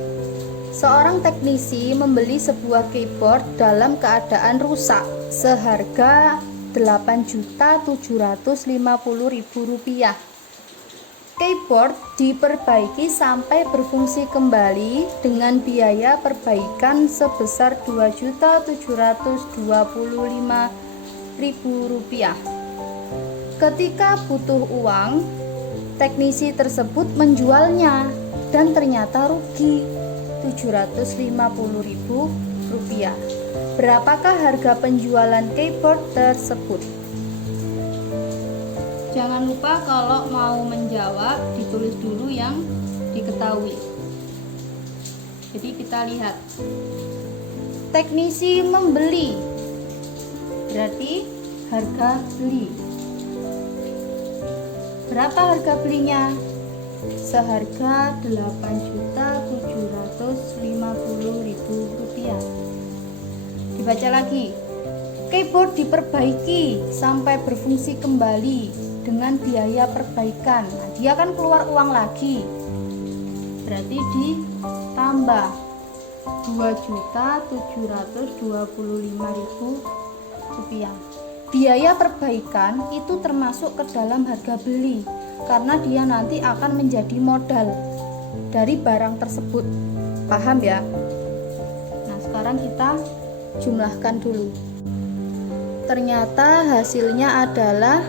Seorang teknisi membeli sebuah keyboard dalam keadaan rusak seharga Rp8.750.000. Keyboard diperbaiki sampai berfungsi kembali dengan biaya perbaikan sebesar Rp2.725.000. Ketika butuh uang, teknisi tersebut menjualnya dan ternyata rugi Rp750.000. Berapakah harga penjualan keyboard tersebut? Jangan lupa kalau mau menjawab ditulis dulu yang diketahui. Jadi kita lihat. Teknisi membeli berarti harga beli. Berapa harga belinya? Seharga Rp8.750.000. Dibaca lagi. Keyboard diperbaiki sampai berfungsi kembali dengan biaya perbaikan. Nah, dia kan keluar uang lagi. Berarti ditambah Rp2.725.000. Biaya perbaikan itu termasuk ke dalam harga beli karena dia nanti akan menjadi modal dari barang tersebut. Paham ya? Nah, sekarang kita jumlahkan dulu. Ternyata hasilnya adalah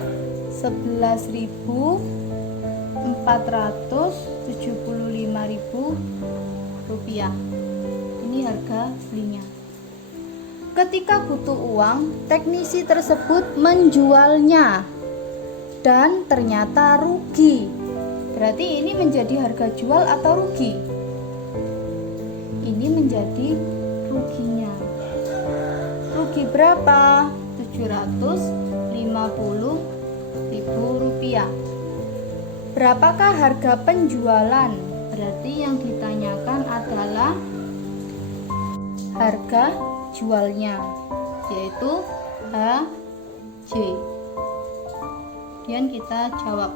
Rp11.475.000. Ini harga belinya. Ketika butuh uang, teknisi tersebut menjualnya dan ternyata rugi. Berarti ini menjadi harga jual atau rugi? Ini menjadi ruginya. Rugi berapa? Rp750.000. Berapakah harga penjualan? Berarti yang ditanyakan adalah harga jualnya, yaitu HJ. kemudian kita jawab.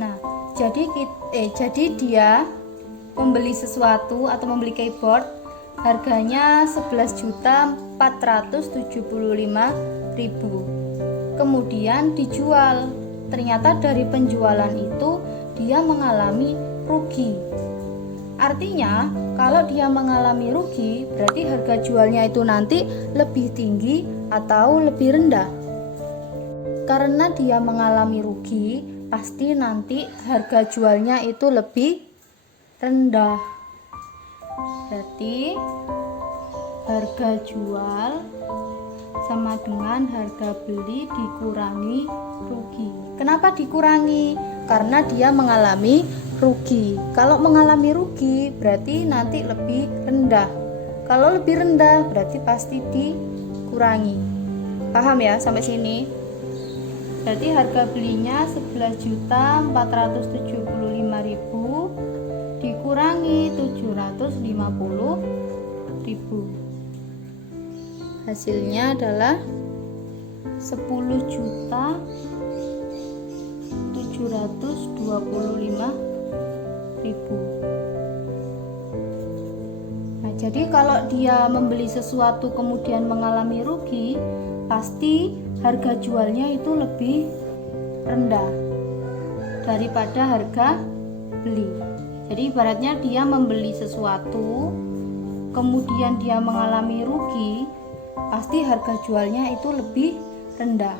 Nah, jadi dia membeli sesuatu atau membeli keyboard harganya 11.475.000. Kemudian dijual. Ternyata dari penjualan itu dia mengalami rugi. Artinya, kalau dia mengalami rugi, berarti harga jualnya itu nanti lebih tinggi atau lebih rendah. Karena dia mengalami rugi, pasti nanti harga jualnya itu lebih rendah. Berarti harga jual sama dengan harga beli dikurangi rugi. Kenapa dikurangi? Karena dia mengalami rugi. Kalau mengalami rugi berarti nanti lebih rendah. Kalau lebih rendah berarti pasti dikurangi. Paham ya sampai sini? Berarti harga belinya 11.475.000 dikurangi 750.000. Hasilnya adalah 10.725.000. Nah, jadi kalau dia membeli sesuatu kemudian mengalami rugi, pasti harga jualnya itu lebih rendah daripada harga beli. Jadi ibaratnya dia membeli sesuatu kemudian dia mengalami rugi, pasti harga jualnya itu lebih rendah.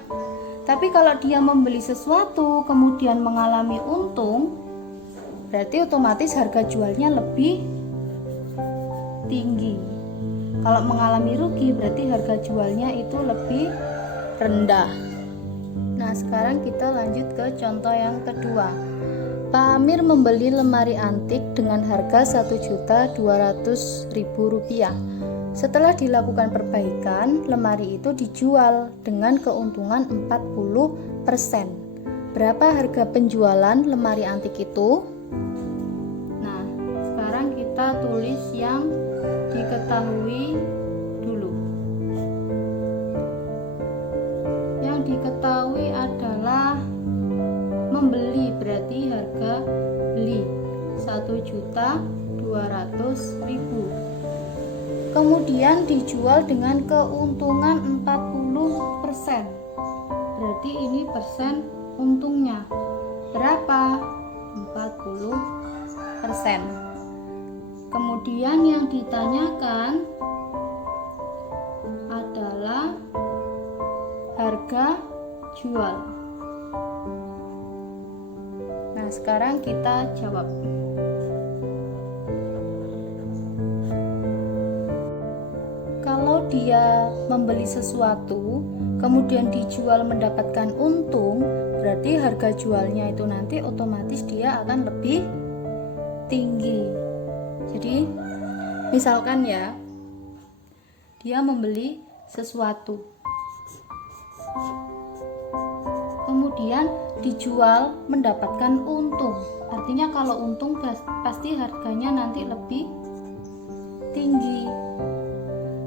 Tapi kalau dia membeli sesuatu kemudian mengalami untung, berarti otomatis harga jualnya lebih tinggi. Kalau mengalami rugi berarti harga jualnya itu lebih rendah. Nah, sekarang kita lanjut ke contoh yang kedua. Pak Amir membeli lemari antik dengan harga Rp1.200.000. Setelah dilakukan perbaikan, lemari itu dijual dengan keuntungan 40%. Berapa harga penjualan lemari antik itu? Nah, sekarang kita tulis yang diketahui dulu. Yang diketahui adalah membeli, berarti harga beli 1.200.000. Kemudian dijual dengan keuntungan 40%. Berarti ini persen untungnya berapa? 40%. Kemudian yang ditanyakan adalah harga jual. Nah, sekarang kita jawab. Kalau dia membeli sesuatu kemudian dijual mendapatkan untung, berarti harga jualnya itu nanti otomatis dia akan lebih tinggi. Jadi misalkan ya, dia membeli sesuatu kemudian dijual mendapatkan untung. Artinya kalau untung pasti harganya nanti lebih tinggi.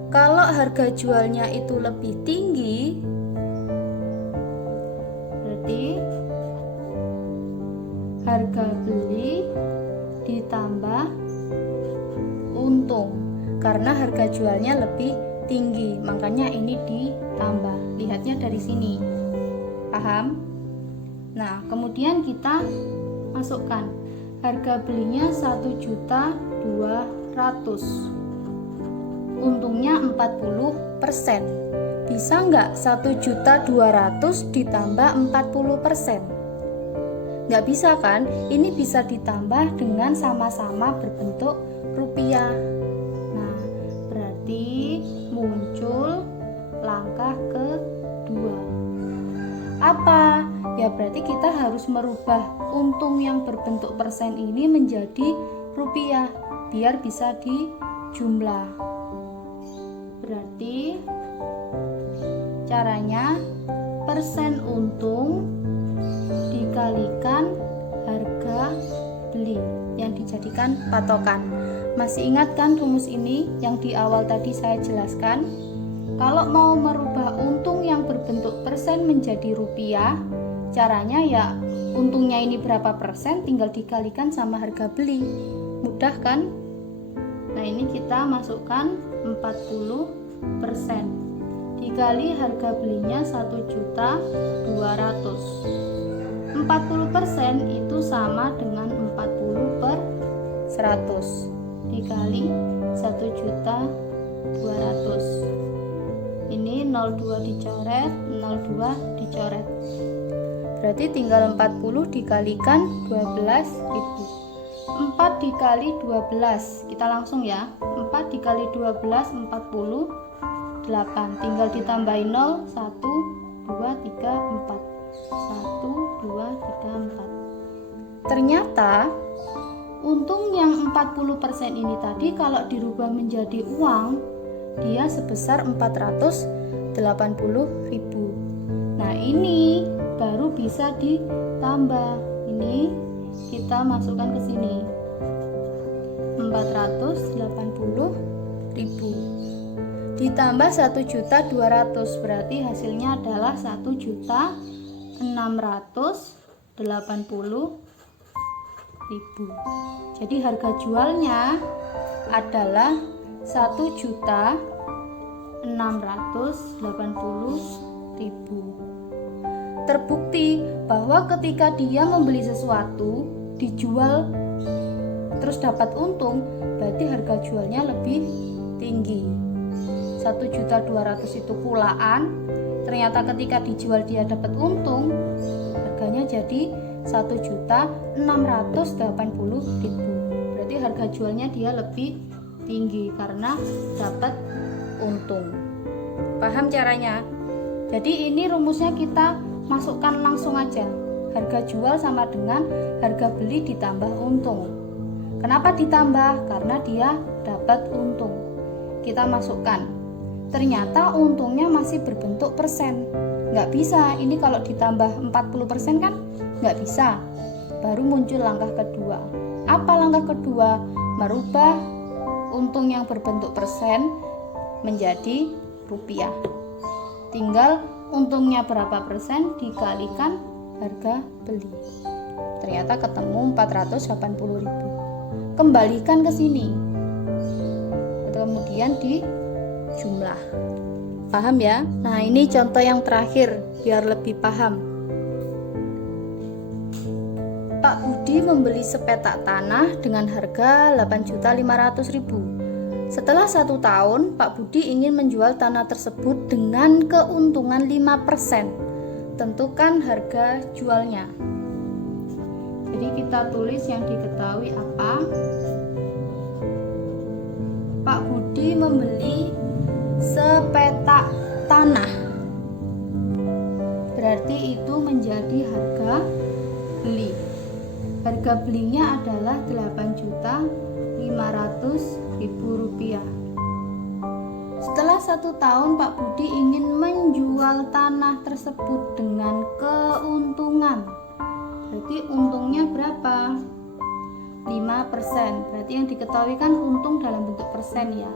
Kalau harga jualnya itu lebih tinggi, berarti harga beli ditambah untung. Karena harga jualnya lebih tinggi, makanya ini ditambah. Lihatnya dari sini. Paham? Nah, kemudian kita masukkan harga belinya 1.200.000. Untungnya 40%. Bisa nggak 1.200.000 ditambah 40%? Nggak bisa kan? Ini bisa ditambah dengan sama-sama berbentuk rupiah. Nah, berarti muncul langkah kedua. Apa? Ya berarti kita harus merubah untung yang berbentuk persen ini menjadi rupiah biar bisa dijumlah. Berarti caranya persen untung dikalikan harga beli yang dijadikan patokan. Masih ingat kan rumus ini yang di awal tadi saya jelaskan? kalau mau merubah untung yang berbentuk persen menjadi rupiah, caranya ya untungnya ini berapa persen tinggal dikalikan sama harga beli. Mudah kan? Nah, ini kita masukkan 40% dikali harga belinya 1.200.000. 40% itu sama dengan 40/100 dikali 1.200.000. Ini 02 dicoret, 02 dicoret. Berarti tinggal 40 dikalikan 12.000. 4 dikali 12, kita langsung ya. 4 dikali 12 48. Tinggal ditambahin 0, 1 2 3 4. 1 2 3 4. Ternyata untung yang 40% ini tadi kalau dirubah menjadi uang, dia sebesar 480.000. Nah, ini baru bisa ditambah. Ini kita masukkan ke sini. 480.000 ditambah 1.200.000 berarti hasilnya adalah 1.680.000. Jadi harga jualnya adalah 1.680.000. Terbukti bahwa ketika dia membeli sesuatu dijual terus dapat untung, berarti harga jualnya lebih tinggi. 1.200.000 itu kulaan, ternyata ketika dijual dia dapat untung, harganya jadi 1.680.000. Berarti harga jualnya dia lebih tinggi karena dapat untung. Paham caranya? Jadi ini rumusnya kita masukkan langsung aja. Harga jual sama dengan harga beli ditambah untung. Kenapa ditambah? Karena dia dapat untung. Kita masukkan. Ternyata untungnya masih berbentuk persen. Nggak bisa, ini kalau ditambah 40% kan nggak bisa. Baru muncul langkah kedua. Apa langkah kedua? Merubah untung yang berbentuk persen menjadi rupiah. Tinggal untungnya berapa persen dikalikan harga beli. Ternyata ketemu 480.000. Kembalikan ke sini. Kemudian dijumlah. Paham ya? Nah, ini contoh yang terakhir biar lebih paham. Pak Budi membeli sepetak tanah dengan harga 8.500.000. Setelah 1 tahun, Pak Budi ingin menjual tanah tersebut dengan keuntungan 5%. Tentukan harga jualnya. Jadi kita tulis yang diketahui apa? Pak Budi membeli sepetak tanah. Berarti itu menjadi harga beli. Harga belinya adalah 8.500.000 rupiah. Setelah 1 tahun Pak Budi ingin menjual tanah tersebut dengan keuntungan. Berarti untungnya berapa? 5%. Berarti yang diketahui kan untung dalam bentuk persen ya.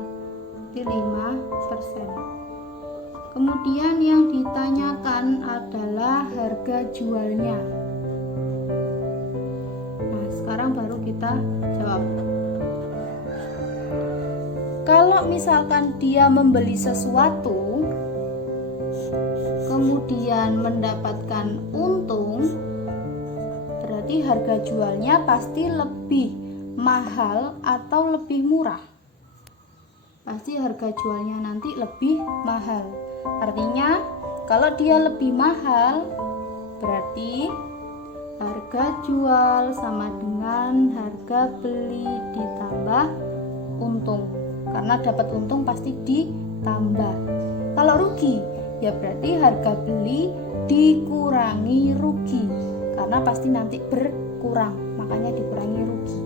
Berarti 5%. Kemudian yang ditanyakan adalah harga jualnya. Sekarang baru kita jawab. Kalau misalkan dia membeli sesuatu kemudian mendapatkan untung, berarti harga jualnya pasti lebih mahal atau lebih murah. Pasti harga jualnya nanti lebih mahal. Artinya kalau dia lebih mahal, berarti harga jual sama dengan harga beli ditambah untung. Karena dapat untung pasti ditambah. Kalau rugi, ya berarti harga beli dikurangi rugi. Karena pasti nanti berkurang, makanya dikurangi rugi.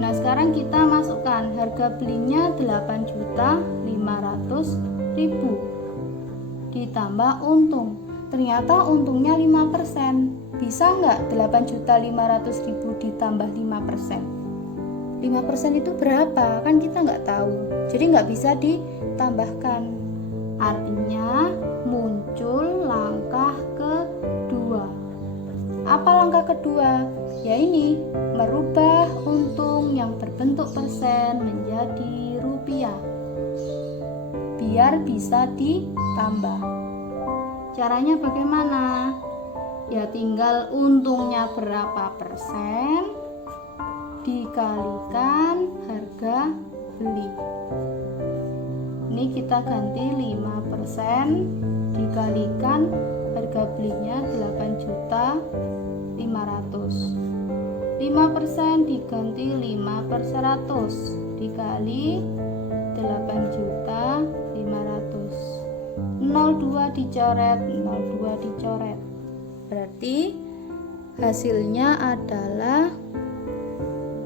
Nah, sekarang kita masukkan harga belinya 8.500.000 ditambah untung. Ternyata untungnya 5%. Bisa nggak 8.500.000 ditambah 5%? 5% itu berapa? Kan kita nggak tahu. Jadi nggak bisa ditambahkan. Artinya muncul langkah kedua. Apa langkah kedua? Ya ini, merubah untung yang berbentuk persen menjadi rupiah biar bisa ditambah. Caranya bagaimana? Ya tinggal untungnya berapa persen dikalikan harga beli. Ini kita ganti 5% dikalikan harga belinya 8.500.000. 5% diganti 5/100 dikali 8.500.000. 02 dicoret, 02 dicoret. Berarti hasilnya adalah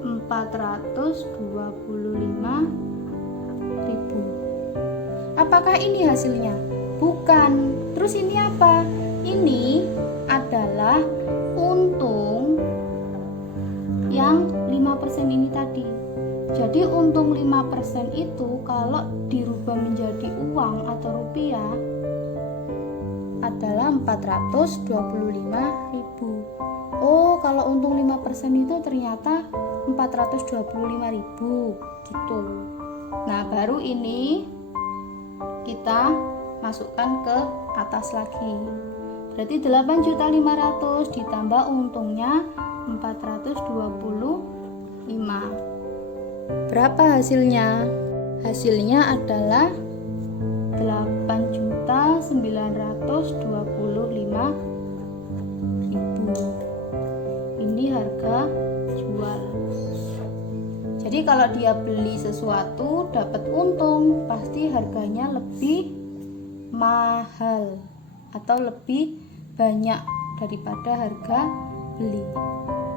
425.000. Apakah ini hasilnya? Bukan. Terus ini apa? Ini adalah untung yang 5% ini tadi. Jadi untung 5% itu kalau dirubah menjadi uang atau rupiah adalah 425.000. Oh, kalau untung 5% itu ternyata 425.000 gitu. Nah, baru ini kita masukkan ke atas lagi. Berarti 8.500.000 ditambah untungnya 425. Berapa hasilnya? Hasilnya adalah 8.925.000. Ini harga jual. Jadi kalau dia beli sesuatu dapat untung, pasti harganya lebih mahal atau lebih banyak daripada harga beli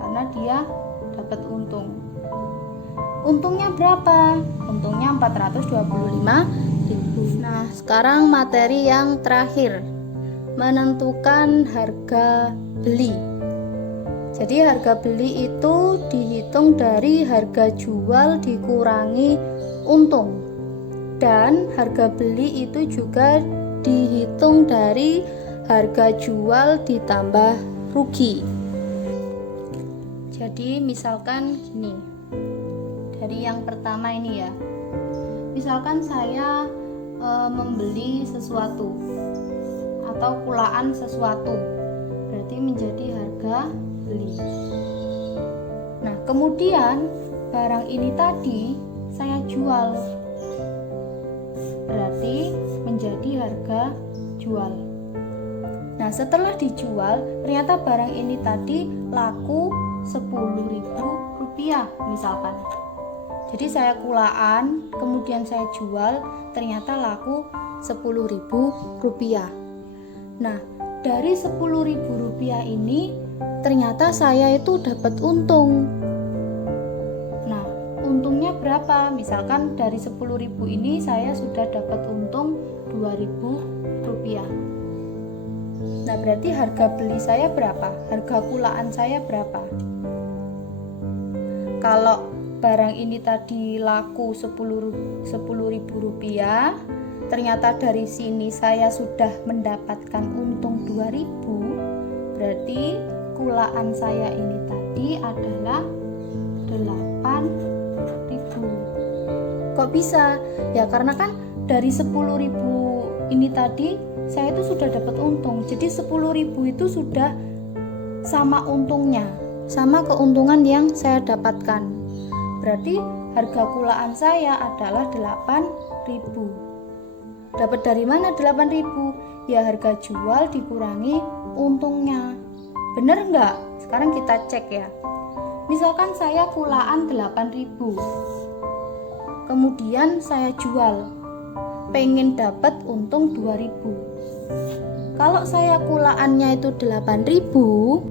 karena dia dapat untung. Untungnya berapa? Untungnya 425.000. Nah, sekarang materi yang terakhir, menentukan harga beli. Jadi harga beli itu dihitung dari harga jual dikurangi untung. Dan harga beli itu juga dihitung dari harga jual ditambah rugi. Jadi misalkan gini, dari yang pertama ini ya, misalkan saya membeli sesuatu atau kulaan sesuatu, berarti menjadi harga beli. Nah, kemudian barang ini tadi saya jual, berarti menjadi harga jual. Nah, setelah dijual ternyata barang ini tadi laku 10.000 rupiah misalkan. Jadi saya kulaan, kemudian saya jual, ternyata laku 10.000 rupiah. Nah, dari 10.000 rupiah ini ternyata saya itu dapat untung. Nah, untungnya berapa? Misalkan dari 10.000 ini saya sudah dapat untung 2.000 rupiah. Nah, berarti harga beli saya berapa? Harga kulaan saya berapa? Kalau barang ini tadi laku 10.000 rupiah, ternyata dari sini saya sudah mendapatkan untung 2.000, berarti kulaan saya ini tadi adalah 8.000. Kok bisa? Ya karena kan dari 10.000 ini tadi saya itu sudah dapat untung. Jadi 10.000 itu sudah sama untungnya, sama keuntungan yang saya dapatkan. Berarti harga kulaan saya adalah 8.000. Dapat dari mana 8.000? Ya harga jual dikurangi untungnya. Bener nggak? Sekarang kita cek ya. Misalkan saya kulaan 8.000, kemudian saya jual, pengen dapat untung 2.000. Kalau saya kulaannya itu 8.000,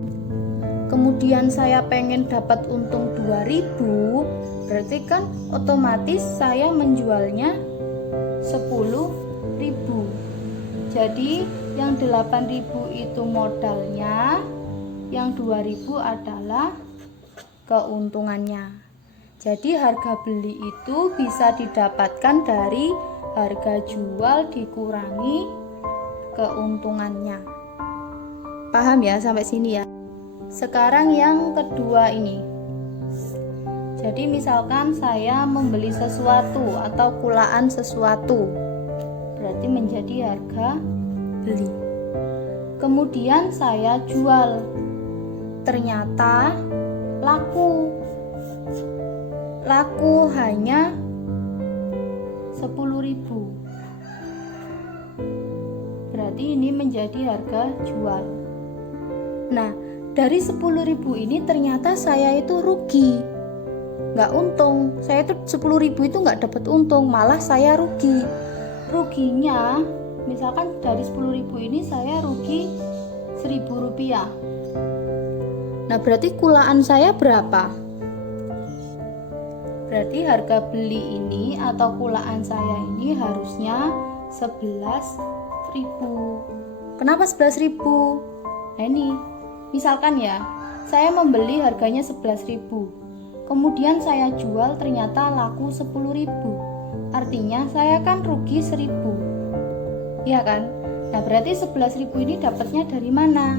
kemudian saya pengen dapat untung 2.000, berarti kan otomatis saya menjualnya 10.000. Jadi yang 8.000 itu modalnya, yang 2.000 adalah keuntungannya. Jadi harga beli itu bisa didapatkan dari harga jual dikurangi keuntungannya. Paham ya sampai sini ya? Sekarang yang kedua ini. Jadi misalkan saya membeli sesuatu atau kulaan sesuatu, berarti menjadi harga beli. Kemudian saya jual, ternyata laku hanya 10.000. Berarti ini menjadi harga jual. Nah, dari 10.000 ini ternyata saya itu rugi, nggak untung. Saya itu 10.000 itu nggak dapat untung, malah saya rugi. Ruginya misalkan dari 10.000 ini saya rugi Rp1.000. Nah, berarti kulaan saya berapa? Berarti harga beli ini atau kulaan saya ini harusnya 11.000. Kenapa 11.000? Nah ini, misalkan ya, saya membeli harganya 11.000. Kemudian saya jual ternyata laku 10.000. Artinya saya kan rugi 1.000. Iya kan? Nah, berarti 11.000 ini dapatnya dari mana?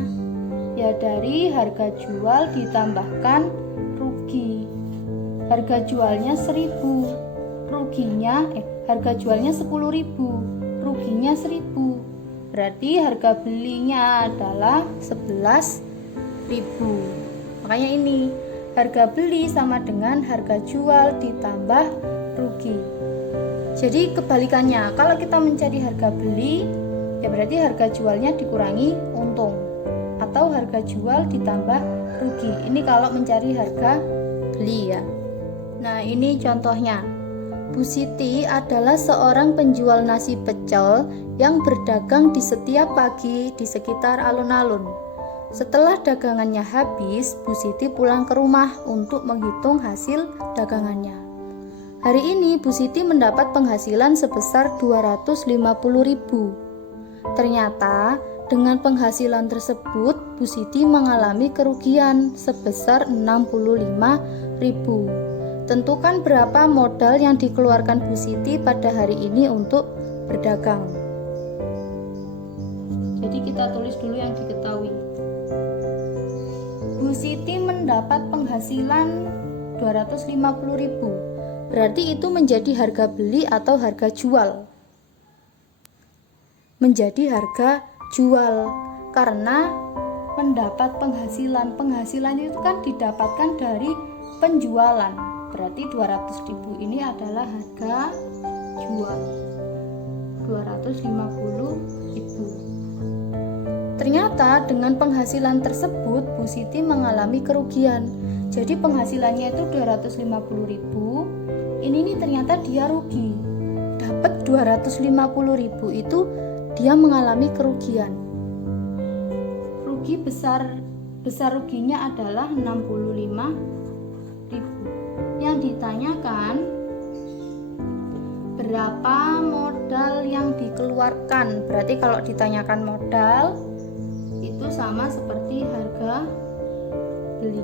Ya dari harga jual ditambahkan rugi. Harga jualnya 1.000, harga jualnya 10.000, ruginya 1.000. Berarti harga belinya adalah 11.000. Makanya ini harga beli sama dengan harga jual ditambah rugi. Jadi kebalikannya, kalau kita mencari harga beli, ya berarti harga jualnya dikurangi untung, atau harga jual ditambah rugi. Ini kalau mencari harga beli ya. Nah, ini contohnya. Bu Siti adalah seorang penjual nasi pecel yang berdagang di setiap pagi di sekitar alun-alun. Setelah dagangannya habis, Bu Siti pulang ke rumah untuk menghitung hasil dagangannya. Hari ini Bu Siti mendapat penghasilan sebesar 250.000. Ternyata dengan penghasilan tersebut Bu Siti mengalami kerugian sebesar 65.000. Tentukan berapa modal yang dikeluarkan Bu Siti pada hari ini untuk berdagang. Jadi kita tulis dulu yang diketahui. Bu Siti mendapat penghasilan 250.000. Berarti itu menjadi harga beli atau harga jual? Menjadi harga jual, karena mendapat penghasilan itu kan didapatkan dari penjualan. Berarti 200.000 ini adalah harga jual. 250.000. Ternyata dengan penghasilan tersebut Bu Siti mengalami kerugian. Jadi penghasilannya itu 250.000. Ini nih ternyata dia rugi. Dapat 250.000 itu dia mengalami kerugian. Rugi besar ruginya adalah 65.000. Yang ditanyakan berapa modal yang dikeluarkan. Berarti kalau ditanyakan modal itu sama seperti harga beli.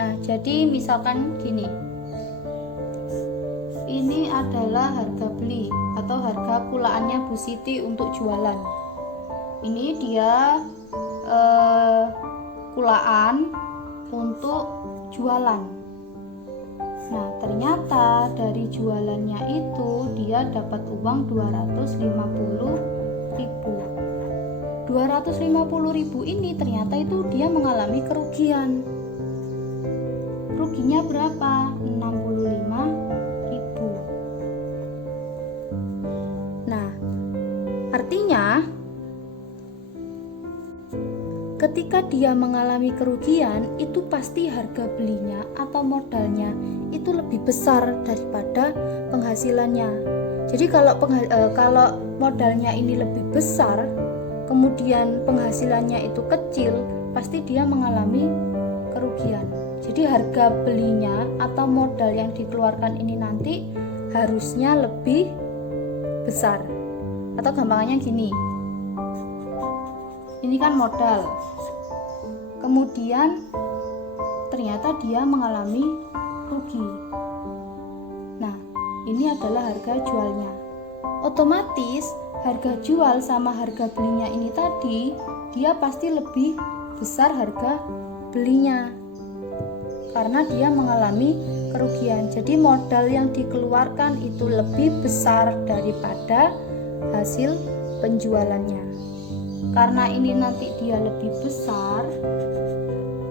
Nah, jadi misalkan gini. Ini adalah harga beli atau harga kulaannya Bu Siti untuk jualan. Ini dia kulaan untuk jualan. Nah, ternyata dari jualannya itu dia dapat uang 250.000. 250.000 ini ternyata itu dia mengalami kerugian. Ruginya berapa? 65.000. Nah, artinya ketika dia mengalami kerugian, itu pasti harga belinya atau modalnya itu lebih besar daripada penghasilannya. Jadi kalau modalnya ini lebih besar, kemudian penghasilannya itu kecil, pasti dia mengalami kerugian. Jadi harga belinya atau modal yang dikeluarkan ini nanti harusnya lebih besar. Atau gampangnya gini, ini kan modal, kemudian ternyata dia mengalami rugi. Nah, ini adalah harga jualnya. Otomatis harga jual sama harga belinya ini tadi, dia pasti lebih besar harga belinya karena dia mengalami kerugian. Jadi modal yang dikeluarkan itu lebih besar daripada hasil penjualannya. Karena ini nanti dia lebih besar,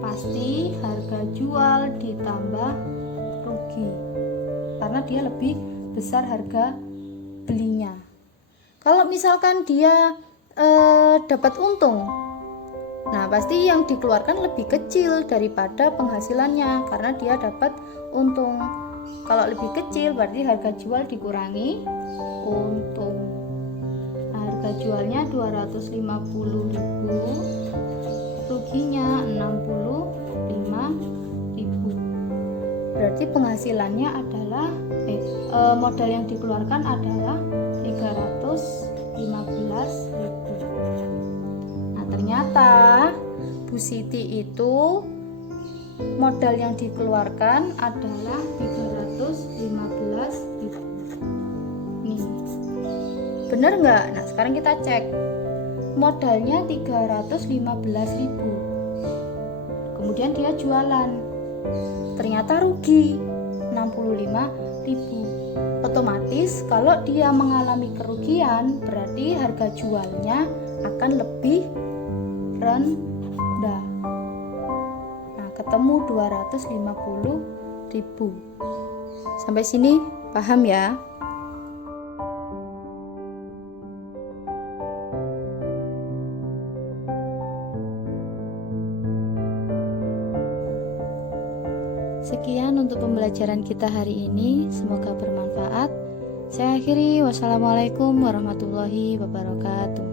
pasti harga jual ditambah rugi karena dia lebih besar harga belinya. Kalau misalkan dia dapat untung, nah pasti yang dikeluarkan lebih kecil daripada penghasilannya karena dia dapat untung. Kalau lebih kecil berarti harga jual dikurangi untung. Nah, harga jualnya 250.000, ruginya 65.000. Berarti penghasilannya adalah modal yang dikeluarkan adalah 315.000. Nah, ternyata Bu Siti itu modal yang dikeluarkan adalah 315.000. Nih, bener nggak? Nah, sekarang kita cek. Modalnya 315.000. Kemudian dia jualan. Ternyata rugi 65.000. Otomatis kalau dia mengalami kerugian, berarti harga jualnya akan lebih rendah. Nah, ketemu 250.000. Sampai sini paham ya? Sekian untuk pembelajaran kita hari ini, semoga bermanfaat. Saya akhiri, wassalamualaikum warahmatullahi wabarakatuh.